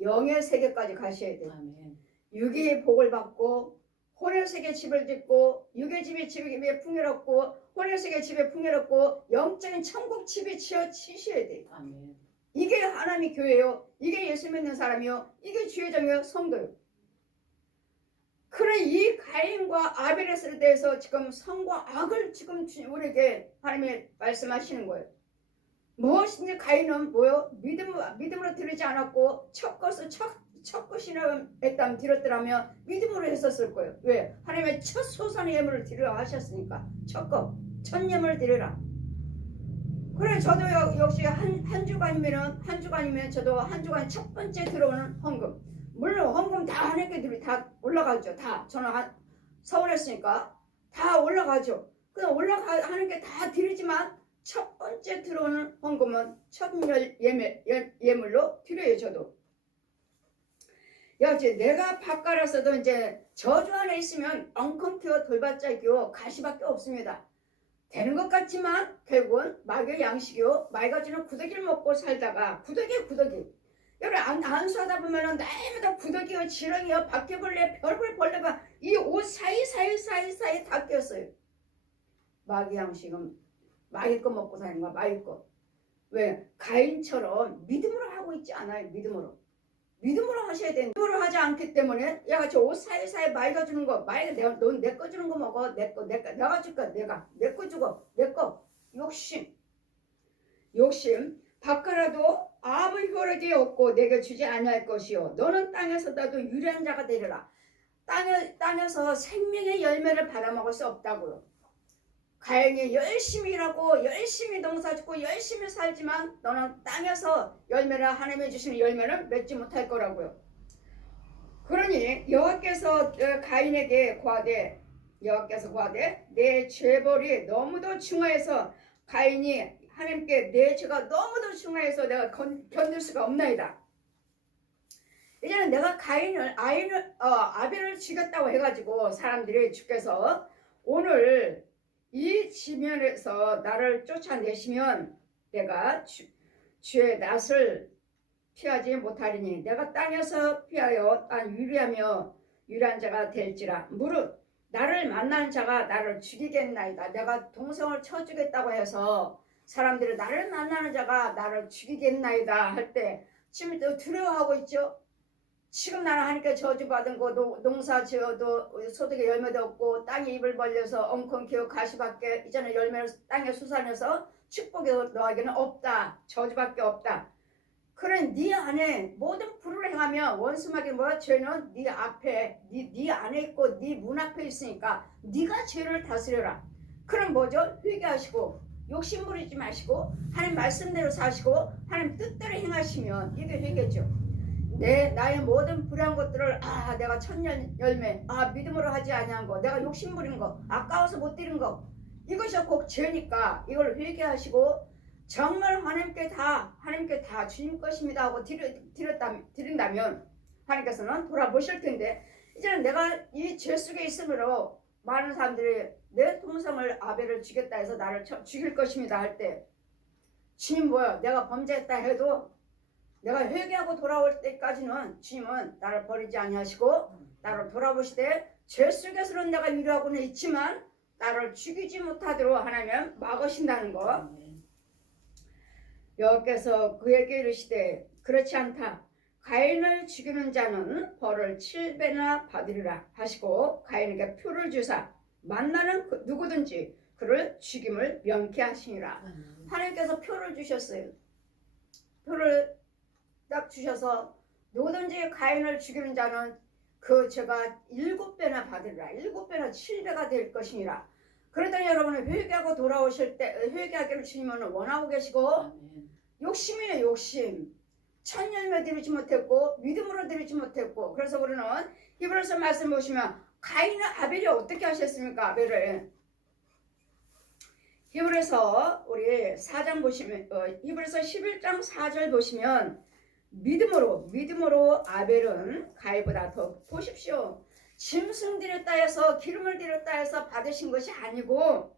영의 세계까지 가셔야 돼요. 아멘. 육의 복을 받고 혼의 세계 집을 짓고 육의 집에 풍요롭고 혼의 세계 집에 풍요롭고 영적인 천국 집이 치셔야 돼요. 아멘. 이게 하나님의 교회요. 이게 예수 믿는 사람이요. 이게 주의종이요. 성도요. 그래 이 가인과 아벨에 대해서 지금 선과 악을 지금 우리에게 하나님이 말씀하시는 거예요. 무엇인지 가인은 뭐요? 믿음으로 드리지 않았고 첫 것이나 했다면 드렸더라면 믿음으로 했었을 거예요. 왜? 하나님의 첫 소산의 예물을 드리라 하셨으니까 첫 예물을 드리라. 그래 저도 역시 한 주간이면 저도 한 주간 첫 번째 들어오는 헌금. 물론 헌금 다 하나님께 다 올라가죠. 다 저는 서울했으니까 다 올라가죠. 그냥 하나님께 다 드리지만 첫 번째 들어오는 헌금은 첫 예물로 드려요. 저도 야, 이제 내가 밭갈아서도 이제 저주 안에 있으면 엉컹 키워 돌밭자 키워 가시밖에 없습니다. 되는 것 같지만 결국은 마귀의 양식이요 맑아지는 구더기를 먹고 살다가 구더기 여러분 안수하다 보면은 날마다 구더기요 지렁이요 바퀴벌레 별별 벌레가 이 옷 사이 다 꼈어요. 마귀 양식은 마귀 거 먹고 사는 거야. 마귀 거. 왜? 가인처럼 믿음으로 하고 있지 않아요. 믿음으로 하셔야 돼. 믿음으로 하지 않기 때문에 야 저 옷 사이사이 맑아주는 거 내가 넌 내 거 주는 거 먹어. 내가 줄까 내가 내 거 주고 내 거 욕심 바카라도 아무 효력이 없고 내게 주지 아니할 것이요 너는 땅에서 나도 유리한 자가 되리라. 땅에서 생명의 열매를 받아먹을 수 없다고요. 가인이 열심히 일하고 열심히 농사짓고 열심히 살지만 너는 땅에서 열매를 하나님이 주시는 열매를 맺지 못할 거라고요. 그러니 여호와께서 가인에게 고하되 내 죄벌이 너무도 중하여서 가인이 하나님께 내 죄가 너무도 중하여서 내가 견딜 수가 없나이다. 이제는 내가 아벨을 죽였다고 해가지고 사람들이 주께서 오늘 이 지면에서 나를 쫓아내시면 내가 주의 낯을 피하지 못하리니 내가 땅에서 피하여 유리한 자가 될지라. 무릇 나를 만나는 자가 나를 죽이겠나이다. 내가 동성을 쳐주겠다고 해서 사람들이 나를 만나는 자가 나를 죽이겠나이다 할 때 지금 또 두려워하고 있죠. 지금 나는 하니까 저주받은 거 농사 지어도 소득의 열매도 없고 땅에 입을 벌려서 엉컹 키워 가시밖에 이제는 열매를 땅에 솟아내서 축복이 너에게는 없다. 저주밖에 없다. 그래 네 안에 모든 불을 행하며 원수마귀 뭐야? 죄는 네 앞에 네 안에 있고 네 문 앞에 있으니까 네가 죄를 다스려라. 그럼 뭐죠? 회개하시고 욕심 부리지 마시고 하나님 말씀대로 사시고 하나님 뜻대로 행하시면 이게 회개죠. 나의 모든 불의한 것들을 내가 천년 열매 믿음으로 하지 아니한 거 내가 욕심 부린 거 아까워서 못 드린 거 이것이 꼭 죄니까 이걸 회개하시고 정말 하나님께 다 주님 것입니다 하고 드린다면 하나님께서는 돌아보실 텐데 이제는 내가 이 죄 속에 있으므로 많은 사람들이 내 동생을 아벨을 죽였다 해서 나를 죽일 것입니다 할 때 주님 뭐야 내가 범죄했다 해도 내가 회개하고 돌아올 때까지는 주님은 나를 버리지 아니하시고 나를 돌아보시되 죄 속에서는 내가 유리하고는 있지만 나를 죽이지 못하도록 하나님은 막으신다는 거. 여호와께서 그에게 이르시되 그렇지 않다. 가인을 죽이는 자는 벌을 7배나 받으리라 하시고 가인에게 표를 주사 만나는 누구든지 그를 죽임을 명쾌하시니라. 하나님께서 표를 주셨어요. 표를 딱 주셔서 누구든지 가인을 죽이는 자는 그 죄가 7배나 받으리라. 7배나 7배가 될 것이니라. 그러더니 여러분은 회개하고 돌아오실 때 회개하기를 주님은 원하고 계시고 욕심이네 욕심. 천열매 드리지 못했고 믿음으로 드리지 못했고 그래서 우리는 히브리서 말씀 보시면 가인은 아벨이 어떻게 하셨습니까? 아벨을 히브리서 우리 4장 보시면 히브리서 11장 4절 보시면 믿음으로 아벨은 가인보다 더 보십시오. 짐승 드렸다 해서 기름을 드렸다 해서 받으신 것이 아니고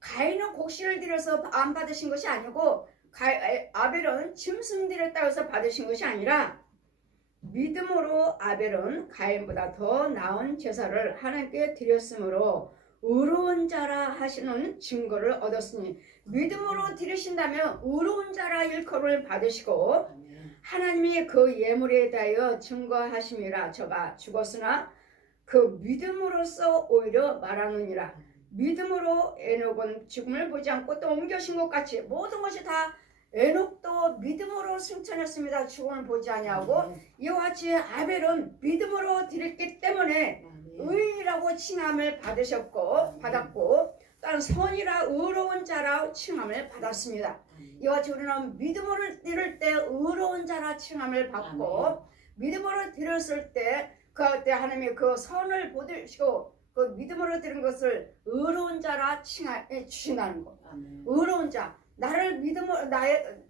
가인은 곡식을 드려서 안 받으신 것이 아니고 아벨은 짐승 드렸다 해서 받으신 것이 아니라 믿음으로 아벨은 가인보다 더 나은 제사를 하나님께 드렸으므로 의로운 자라 하시는 증거를 얻었으니 믿음으로 드리신다면 의로운 자라 일컬음을 받으시고 하나님이 그 예물에 대하여 증거하심이라. 저가 죽었으나 그 믿음으로써 오히려 말하느니라. 믿음으로 에녹은 죽음을 보지 않고 또 옮겨신 것 같이 모든 것이 다 에녹도 믿음으로 승천했습니다. 죽음을 보지 아니하고 이와 같이 아벨은 믿음으로 드렸기 때문에 의인이라고 칭함을 받았고 또한 선이라 의로운 자라 칭함을 받았습니다. 이와 같이 우리는 믿음으로 드릴 때 의로운 자라 칭함을 받고 믿음으로 드렸을 때 그때 하나님이 그 선을 보시고 그 믿음으로 드린 것을 의로운 자라 칭해 주신다는 거. 의로운 자. 나를 믿음으로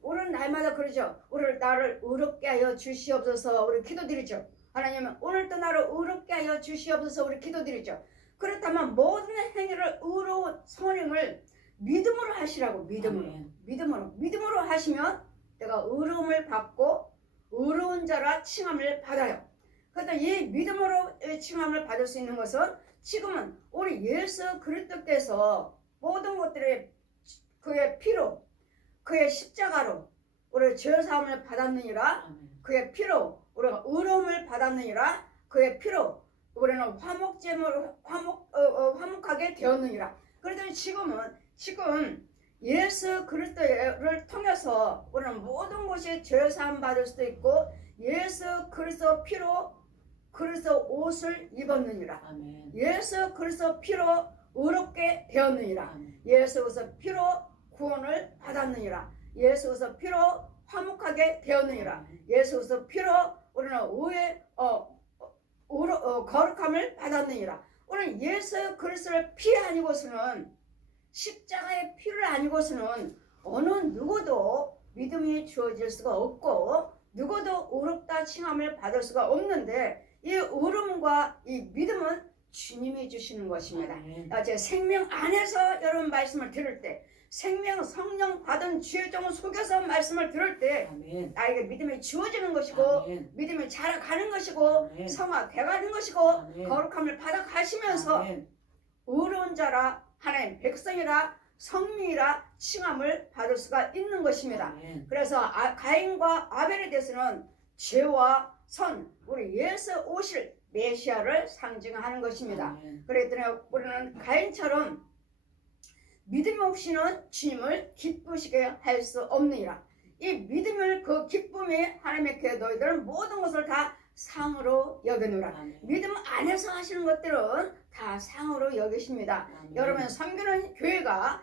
우리는 날마다 그러죠. 나를 의롭게 하여 주시옵소서 우리 기도드리죠. 하나님은 오늘도 나를 의롭게 하여 주시옵소서 우리 기도드리죠. 그렇다면 모든 행위를 의로운 선행을 믿음으로 하시라고. 믿음으로 하시면 내가 의로움을 받고 의로운 자라 칭함을 받아요. 그런데 이 믿음으로 칭함을 받을 수 있는 것은 지금은 우리 예수 그리스도께서 모든 것들의 그의 피로 그의 십자가로 우리 죄사함을 받았느니라. 그의 피로 우리가 의로움을 받았느니라. 그의 피로 우리는 화목하게 되었느니라. 그러더니 지금 예수 그리스도를 통해서 우리는 모든 것이 죄사함 받을 수도 있고 예수 그리스도 피로 그리스도 옷을 입었느니라. 아멘. 예수 그리스도 피로 의롭게 되었느니라. 아멘. 예수 그리스도 피로 구원을 받았느니라. 예수 그리스도 피로 화목하게 되었느니라. 예수 그리스도 피로 우리는 거룩함을 받았느니라. 우리는 예수 그리스도의 피 아니고서는 십자가의 피를 아니고서는 어느 누구도 믿음이 주어질 수가 없고 누구도 의롭다 칭함을 받을 수가 없는데 이 의로움과 이 믿음은 주님이 주시는 것입니다. 제 생명 안에서 여러분 말씀을 들을 때 생명 성령 받은 주의 종을 속여서 말씀을 들을 때 나에게 믿음이 주어지는 것이고 믿음이 자라가는 것이고 성화돼가는 것이고 거룩함을 받아가시면서 의로운 자라 하나님 백성이라 성민이라 칭함을 받을 수가 있는 것입니다. 그래서 가인과 아벨에 대해서는 죄와 선 우리 예수 오실 메시아를 상징하는 것입니다. 그랬더니 우리는 가인처럼 믿음 없이는 주님을 기쁘시게 할 수 없느니라. 이 믿음을 그 기쁨이 하나님께 너희들은 모든 것을 다 상으로 여기노라. 믿음 안에서 하시는 것들은 다 상으로 여기십니다. 여러분 섬기는 교회가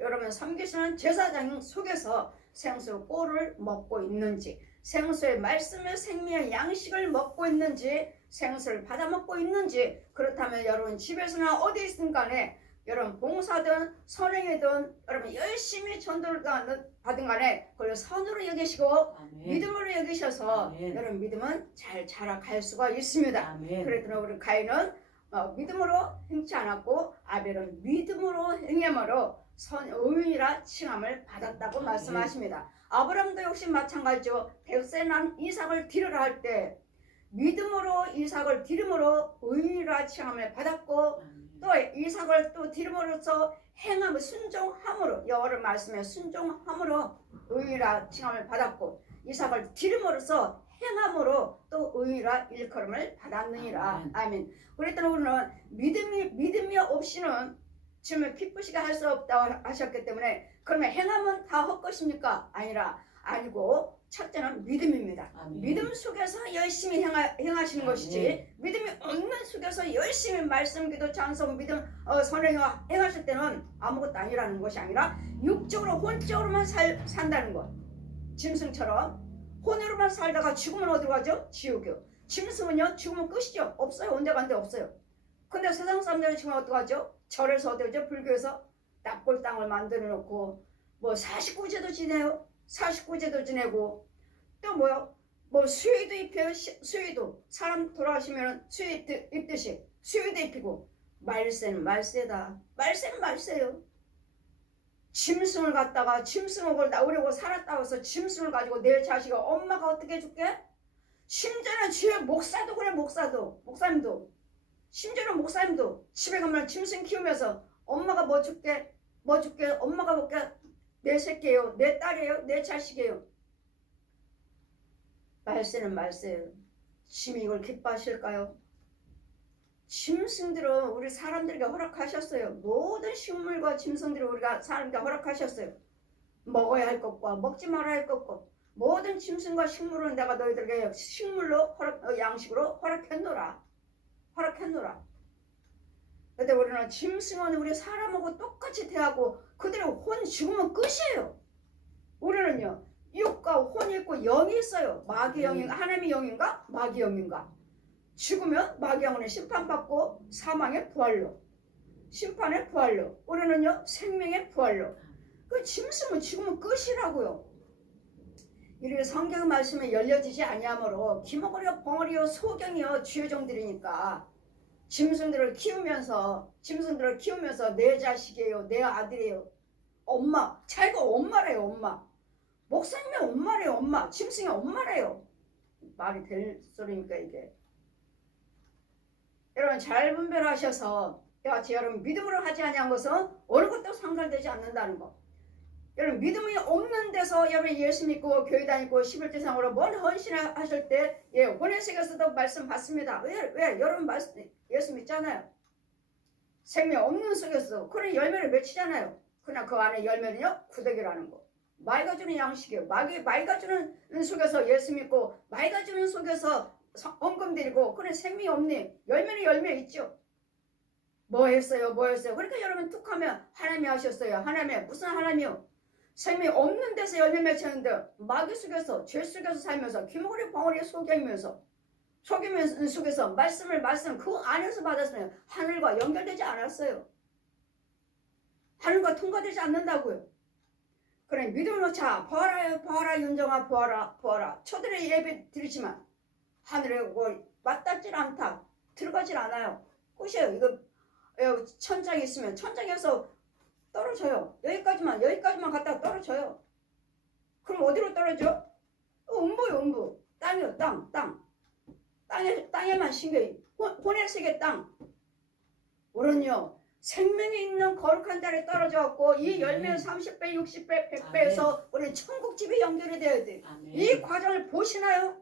여러분 섬기시는 제사장 속에서 생수 꼴을 먹고 있는지 생수의 말씀의 생명의 양식을 먹고 있는지 생수를 받아 먹고 있는지 그렇다면 여러분 집에서나 어디 있든 간에 여러분 봉사든 선행이든 여러분 열심히 전도를 받은 간에 그걸 선으로 여기시고 믿음으로 여기셔서 여러분 믿음은 잘 자라갈 수가 있습니다. 그랬더니 우리 가인은 믿음으로 행치 않았고 아벨은 믿음으로 행함으로 의인이라 칭함을 받았다고 말씀하십니다. 아브라함도 역시 마찬가지죠. 100세 난 이삭을 드리라 할 때 믿음으로 이삭을 드림으로 의인이라 칭함을 받았고 또 이삭을 또 드림으로써 행함을 순종함으로 여호와의 말씀에 순종함으로 의인이라 칭함을 받았고 이삭을 드림으로써 행함으로 또 의인이라 일컬음을 받았느니라. 아멘. 그랬더니 우리는 믿음이 없이는 주님을 기쁘시게 할 수 없다고 하셨기 때문에 그러면 행함은 다 헛것입니까? 아니고 첫째는 믿음입니다. 믿음 속에서 열심히 행하시는 것이지 믿음이 없는 속에서 열심히 말씀, 기도, 찬송, 믿음, 선행 행하실 때는 아무것도 아니라는 것이 아니라 육적으로 혼적으로만 산다는 것. 짐승처럼 혼으로만 살다가 죽으면 어디로 가죠? 지옥이요. 짐승은요 죽으면 끝이죠. 없어요. 온데간데 없어요. 근데 세상 사람들은 지금 어떡하죠? 절에서 어디죠? 불교에서 납골 땅을 만들어 놓고 뭐 49제도 지내요. 49제도 지내고 또 뭐요? 뭐 수의도 입혀요. 수의도 사람 돌아가시면 수의 입듯이 수의도 입히고 말세는 말세다. 말세는 말세요. 짐승을 갖다가 짐승을 나오려고 살았다고 해서 짐승을 가지고 내 자식을 엄마가 어떻게 해줄게? 심지어는 주의 목사도 그래. 목사님도 심지어는 목사님도 집에 가면 짐승 키우면서 엄마가 뭐 줄게 엄마가 볼게 내 새끼예요 내 딸이에요 내 자식이에요. 말세는 말세예요. 주님이 이걸 기뻐하실까요? 짐승들은 우리 사람들에게 허락하셨어요. 모든 식물과 짐승들을 우리가 사람에게 허락하셨어요. 먹어야 할 것과 먹지 말아야 할 것과 모든 짐승과 식물은 내가 너희들에게 식물로 양식으로 허락했노라. 그런데 우리는 짐승은 우리 사람하고 똑같이 대하고 그들의 혼 죽으면 끝이에요. 우리는요 육과 혼이 있고 영이 있어요. 마귀 영인가 하나님의 영인가 마귀 영인가. 죽으면 마귀 영은 심판받고 사망의 부활로 심판의 부활로 우리는요 생명의 부활로. 그 짐승은 죽으면 끝이라고요. 이렇게 성경 말씀에 열려지지 아니하므로 기머거리요 벙어리요 소경이요 주의 종들이니까 짐승들을 키우면서 내 자식이에요, 내 아들이에요, 엄마, 자기가 엄마래요. 엄마, 목사님의 엄마래요. 엄마, 짐승의 엄마래요. 말이 될 소리니까 이게. 여러분 잘 분별하셔서 여러분 믿음으로 하지 아니한 것은 어느 것도 상달되지 않는다는 거. 여러분 믿음이 없는 데서 여러분 예수 믿고 교회 다니고 11대상으로 뭔 헌신하실 때 혼외식에서도 말씀 받습니다. 왜? 여러분 예수 믿잖아요. 생명 없는 속에서 그런 열매를 맺히잖아요. 그러나 그 안에 열매는요 구덕이라는 거. 마이가 주는 양식이에요. 마이가 주는 속에서 예수 믿고 마이가 주는 속에서 헌금 드리고 그런 생명이 없니? 열매는 열매 있죠. 뭐 했어요? 그러니까 여러분 툭 하면 하나님이 하셨어요. 하나님이 무슨 하나님이요? 생명이 없는 데서 열매 맺혔는데 마귀 속에서 죄 속에서 살면서 귀머거리 벙어리 속이면서 속에서 말씀 그 안에서 받았으면 하늘과 연결되지 않았어요. 하늘과 통과되지 않는다고요. 그래 믿음으로 자 보아라 윤정아 보아라 초들의 예배 드리지만 하늘에 맞닿질 않다. 들어가질 않아요. 끝이에요. 이거 천장이 있으면 천장에서 떨어져요. 여기까지만 갔다가 떨어져요. 그럼 어디로 떨어져? 음부요 음부. 땅이요 땅에만 신겨요. 혼의 세계 땅. 우리는요 생명이 있는 거룩한 자리에 떨어져갖고 이 열매는 30배 60배 100배에서 우리는 천국집에 연결이 되어야 돼. 이 과정을 보시나요?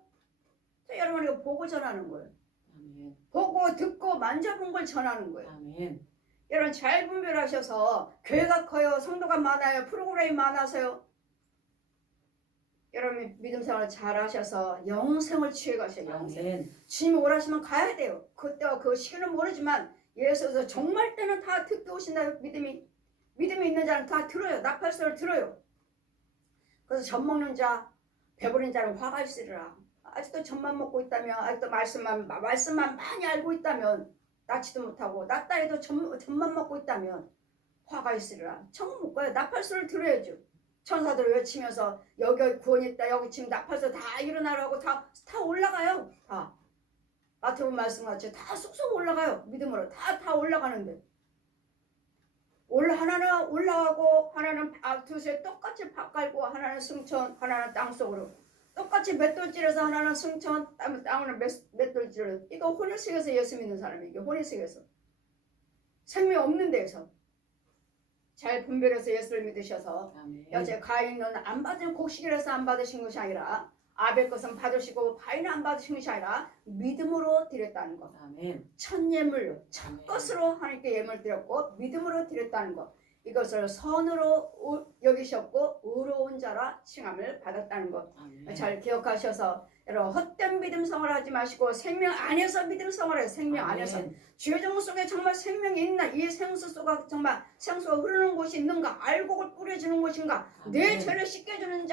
여러분 이거 보고 전하는 거예요. 아멘. 보고 듣고 만져본 걸 전하는 거예요. 아멘. 여러분 잘 분별하셔서 교회가 커요. 성도가 많아요. 프로그램이 많아서요. 여러분 믿음 생활 잘 하셔서 영생을 취해 가셔요. 영생. 주님이 오라시면 가야 돼요. 그때와 그 시기는 모르지만 예수께서 정말 때는 다 듣게 오신다. 믿음이 있는 자는 다 들어요. 나팔소를 들어요. 그래서 젖 먹는 자 배부른 자는 화가 있으리라. 아직도 젖만 먹고 있다면 아직도 말씀만 많이 알고 있다면 낳지도 못하고 낳다 해도 젖만 먹고 있다면 화가 있으리라. 천국 못 가요. 나팔소를 들어야죠. 천사들을 외치면서 여기 구원이 있다. 여기 지금 나팔소 다 일어나라고 다 올라가요. 다 마태복음 말씀같이 다 쑥쑥 올라가요. 믿음으로 다 올라가는데 하나는 올라가고 하나는 두세 똑같이 밭 갈고 하나는 승천 하나는 땅속으로 똑같이 맷돌질해서 하나는 승천 땅은 맷돌질을 이거 혼혈식에서 예수 믿는 사람이 이게 혼혈식에서 생명 없는 데에서 잘 분별해서 예수를 믿으셔서 여제 가인은 안 받은 곡식이라서 안 받으신 것이 아니라 아벨 것은 받으시고 가인은 안 받으신 것이 아니라 믿음으로 드렸다는 것. 아멘. 첫 예물로 첫 것으로 하나님께 예물 드렸고 믿음으로 드렸다는 것. 이것을 선으로 여기셨고 의로운 자라 칭함을 받았다는 것. 아멘. 잘 기억하셔서 여러분 헛된 믿음 생활 하지 마시고 생명 안에서 믿음 생활해요. 생명 아멘. 안에서 주의 정 속에 정말 생명이 있나 이 생수가 정말 생수가 흐르는 곳이 있는가 알곡을 뿌려주는 곳인가 아멘. 내 죄를 씻겨주는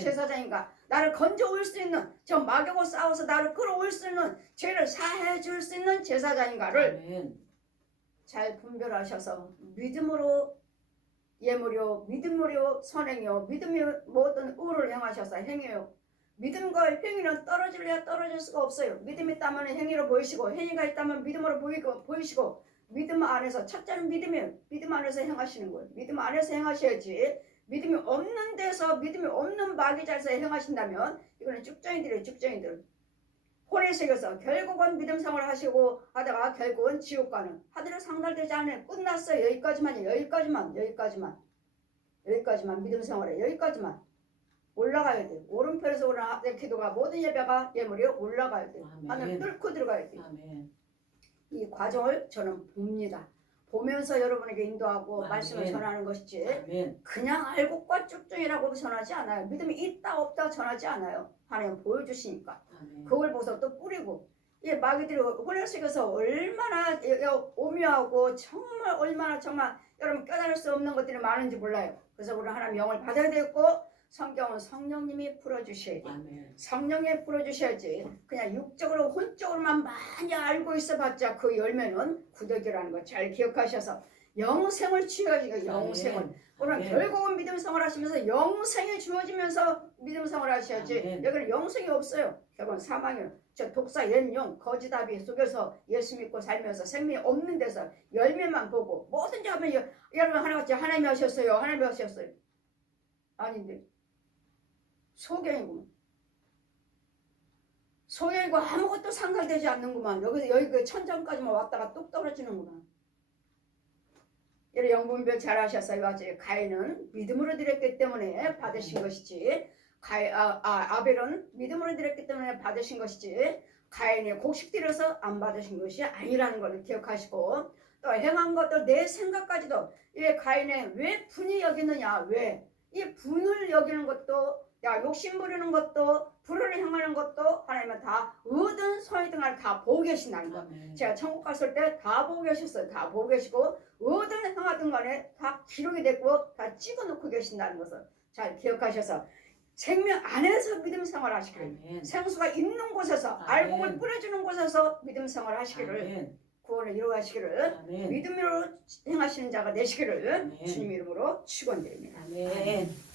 제사장인가 나를 건져올 수 있는 저 마귀하고 싸워서 나를 끌어올 수 있는 죄를 사해 줄 수 있는 제사장인가를 아멘. 잘 분별하셔서 믿음으로 예물이요 믿음으로 선행이요 믿음이 모든 의를 행하셔서 행해요. 믿음과 행위는 떨어질래야 떨어질 수가 없어요. 믿음이 있다면 행위로 보이시고 행위가 있다면 믿음으로 보이시고 믿음 안에서 첫째는 믿음이에요. 믿음 안에서 행하시는 거예요. 믿음 안에서 행하셔야지 믿음이 없는 데서 믿음이 없는 마귀자에서 행하신다면 이거는 쭉정이들이에요. 쭉정이들. 혼의 세계에서 결국은 믿음 생활을 하시고 하다가 결국은 지옥 가는 하늘에 상달되지 않아요. 끝났어요. 여기까지만 믿음 생활에 여기까지만 올라가야 돼요. 오른편에서 오는 기도가 모든 예배가 예물이 올라가야 돼요. 하늘 뚫고 들어가야 돼요. 아멘. 이 과정을 저는 봅니다. 보면서 여러분에게 인도하고 아멘. 말씀을 전하는 것이지 아멘. 그냥 알곡과 쭉쭉이라고 전하지 않아요. 믿음이 있다 없다 전하지 않아요. 하나님 보여주시니까 아멘. 그걸 보고서 또 뿌리고 이 마귀들이 혼혈식에서 얼마나 오묘하고 정말 여러분 깨달을 수 없는 것들이 많은지 몰라요. 그래서 우리는 하나님 영을 받아야 되고 성경은 성령님이 풀어주셔야 돼요. 성령이 풀어주셔야지 그냥 육적으로 혼적으로만 많이 알고 있어봤자 그 열매는 구더기라는 거 잘 기억하셔서 영생을 취하시고 영생을 오늘 아멘. 결국은 믿음 생활 하시면서 영생이 주어지면서 믿음 생활 하셔야지. 아멘. 여기는 영생이 없어요. 결국은 사망이에요. 저 독사 옛용 거지다비 속에서 예수 믿고 살면서 생명이 없는 데서 열매만 보고 뭐든지 하면 여러분 하나같이 하나님이 하셨어요. 하나님이 하셨어요. 아닌데 소경이구만. 소경이고 아무것도 상달되지 않는구만. 여기 그 천장까지만 왔다가 뚝 떨어지는구만. 여러분 영분별 잘 하셨어요. 아직 가인은 믿음으로 드렸기 때문에 받으신 것이지. 아벨은 믿음으로 드렸기 때문에 받으신 것이지. 가인이 곡식 들여서 안 받으신 것이 아니라는 것을 기억하시고 또 행한 것도 내 생각까지도 이 가인의 왜 분이 여기느냐 왜 이 분을 여기는 것도 욕심 부리는 것도 불을 행하는 것도 하나님은 다 의든 소이등을 다 보고 계신다는 거. 아멘. 제가 천국 갔을 때 다 보고 계셨어요. 다 보고 계시고 의든 행하든 간에 다 기록이 됐고 다 찍어놓고 계신다는 것을 잘 기억하셔서 생명 안에서 믿음 생활 하시기를 아멘. 생수가 있는 곳에서 아멘. 알곡을 뿌려주는 곳에서 믿음 생활 하시기를 아멘. 구원을 이루어가시기를 아멘. 믿음으로 행하시는 자가 되시기를 아멘. 주님 이름으로 축원드립니다. 아멘.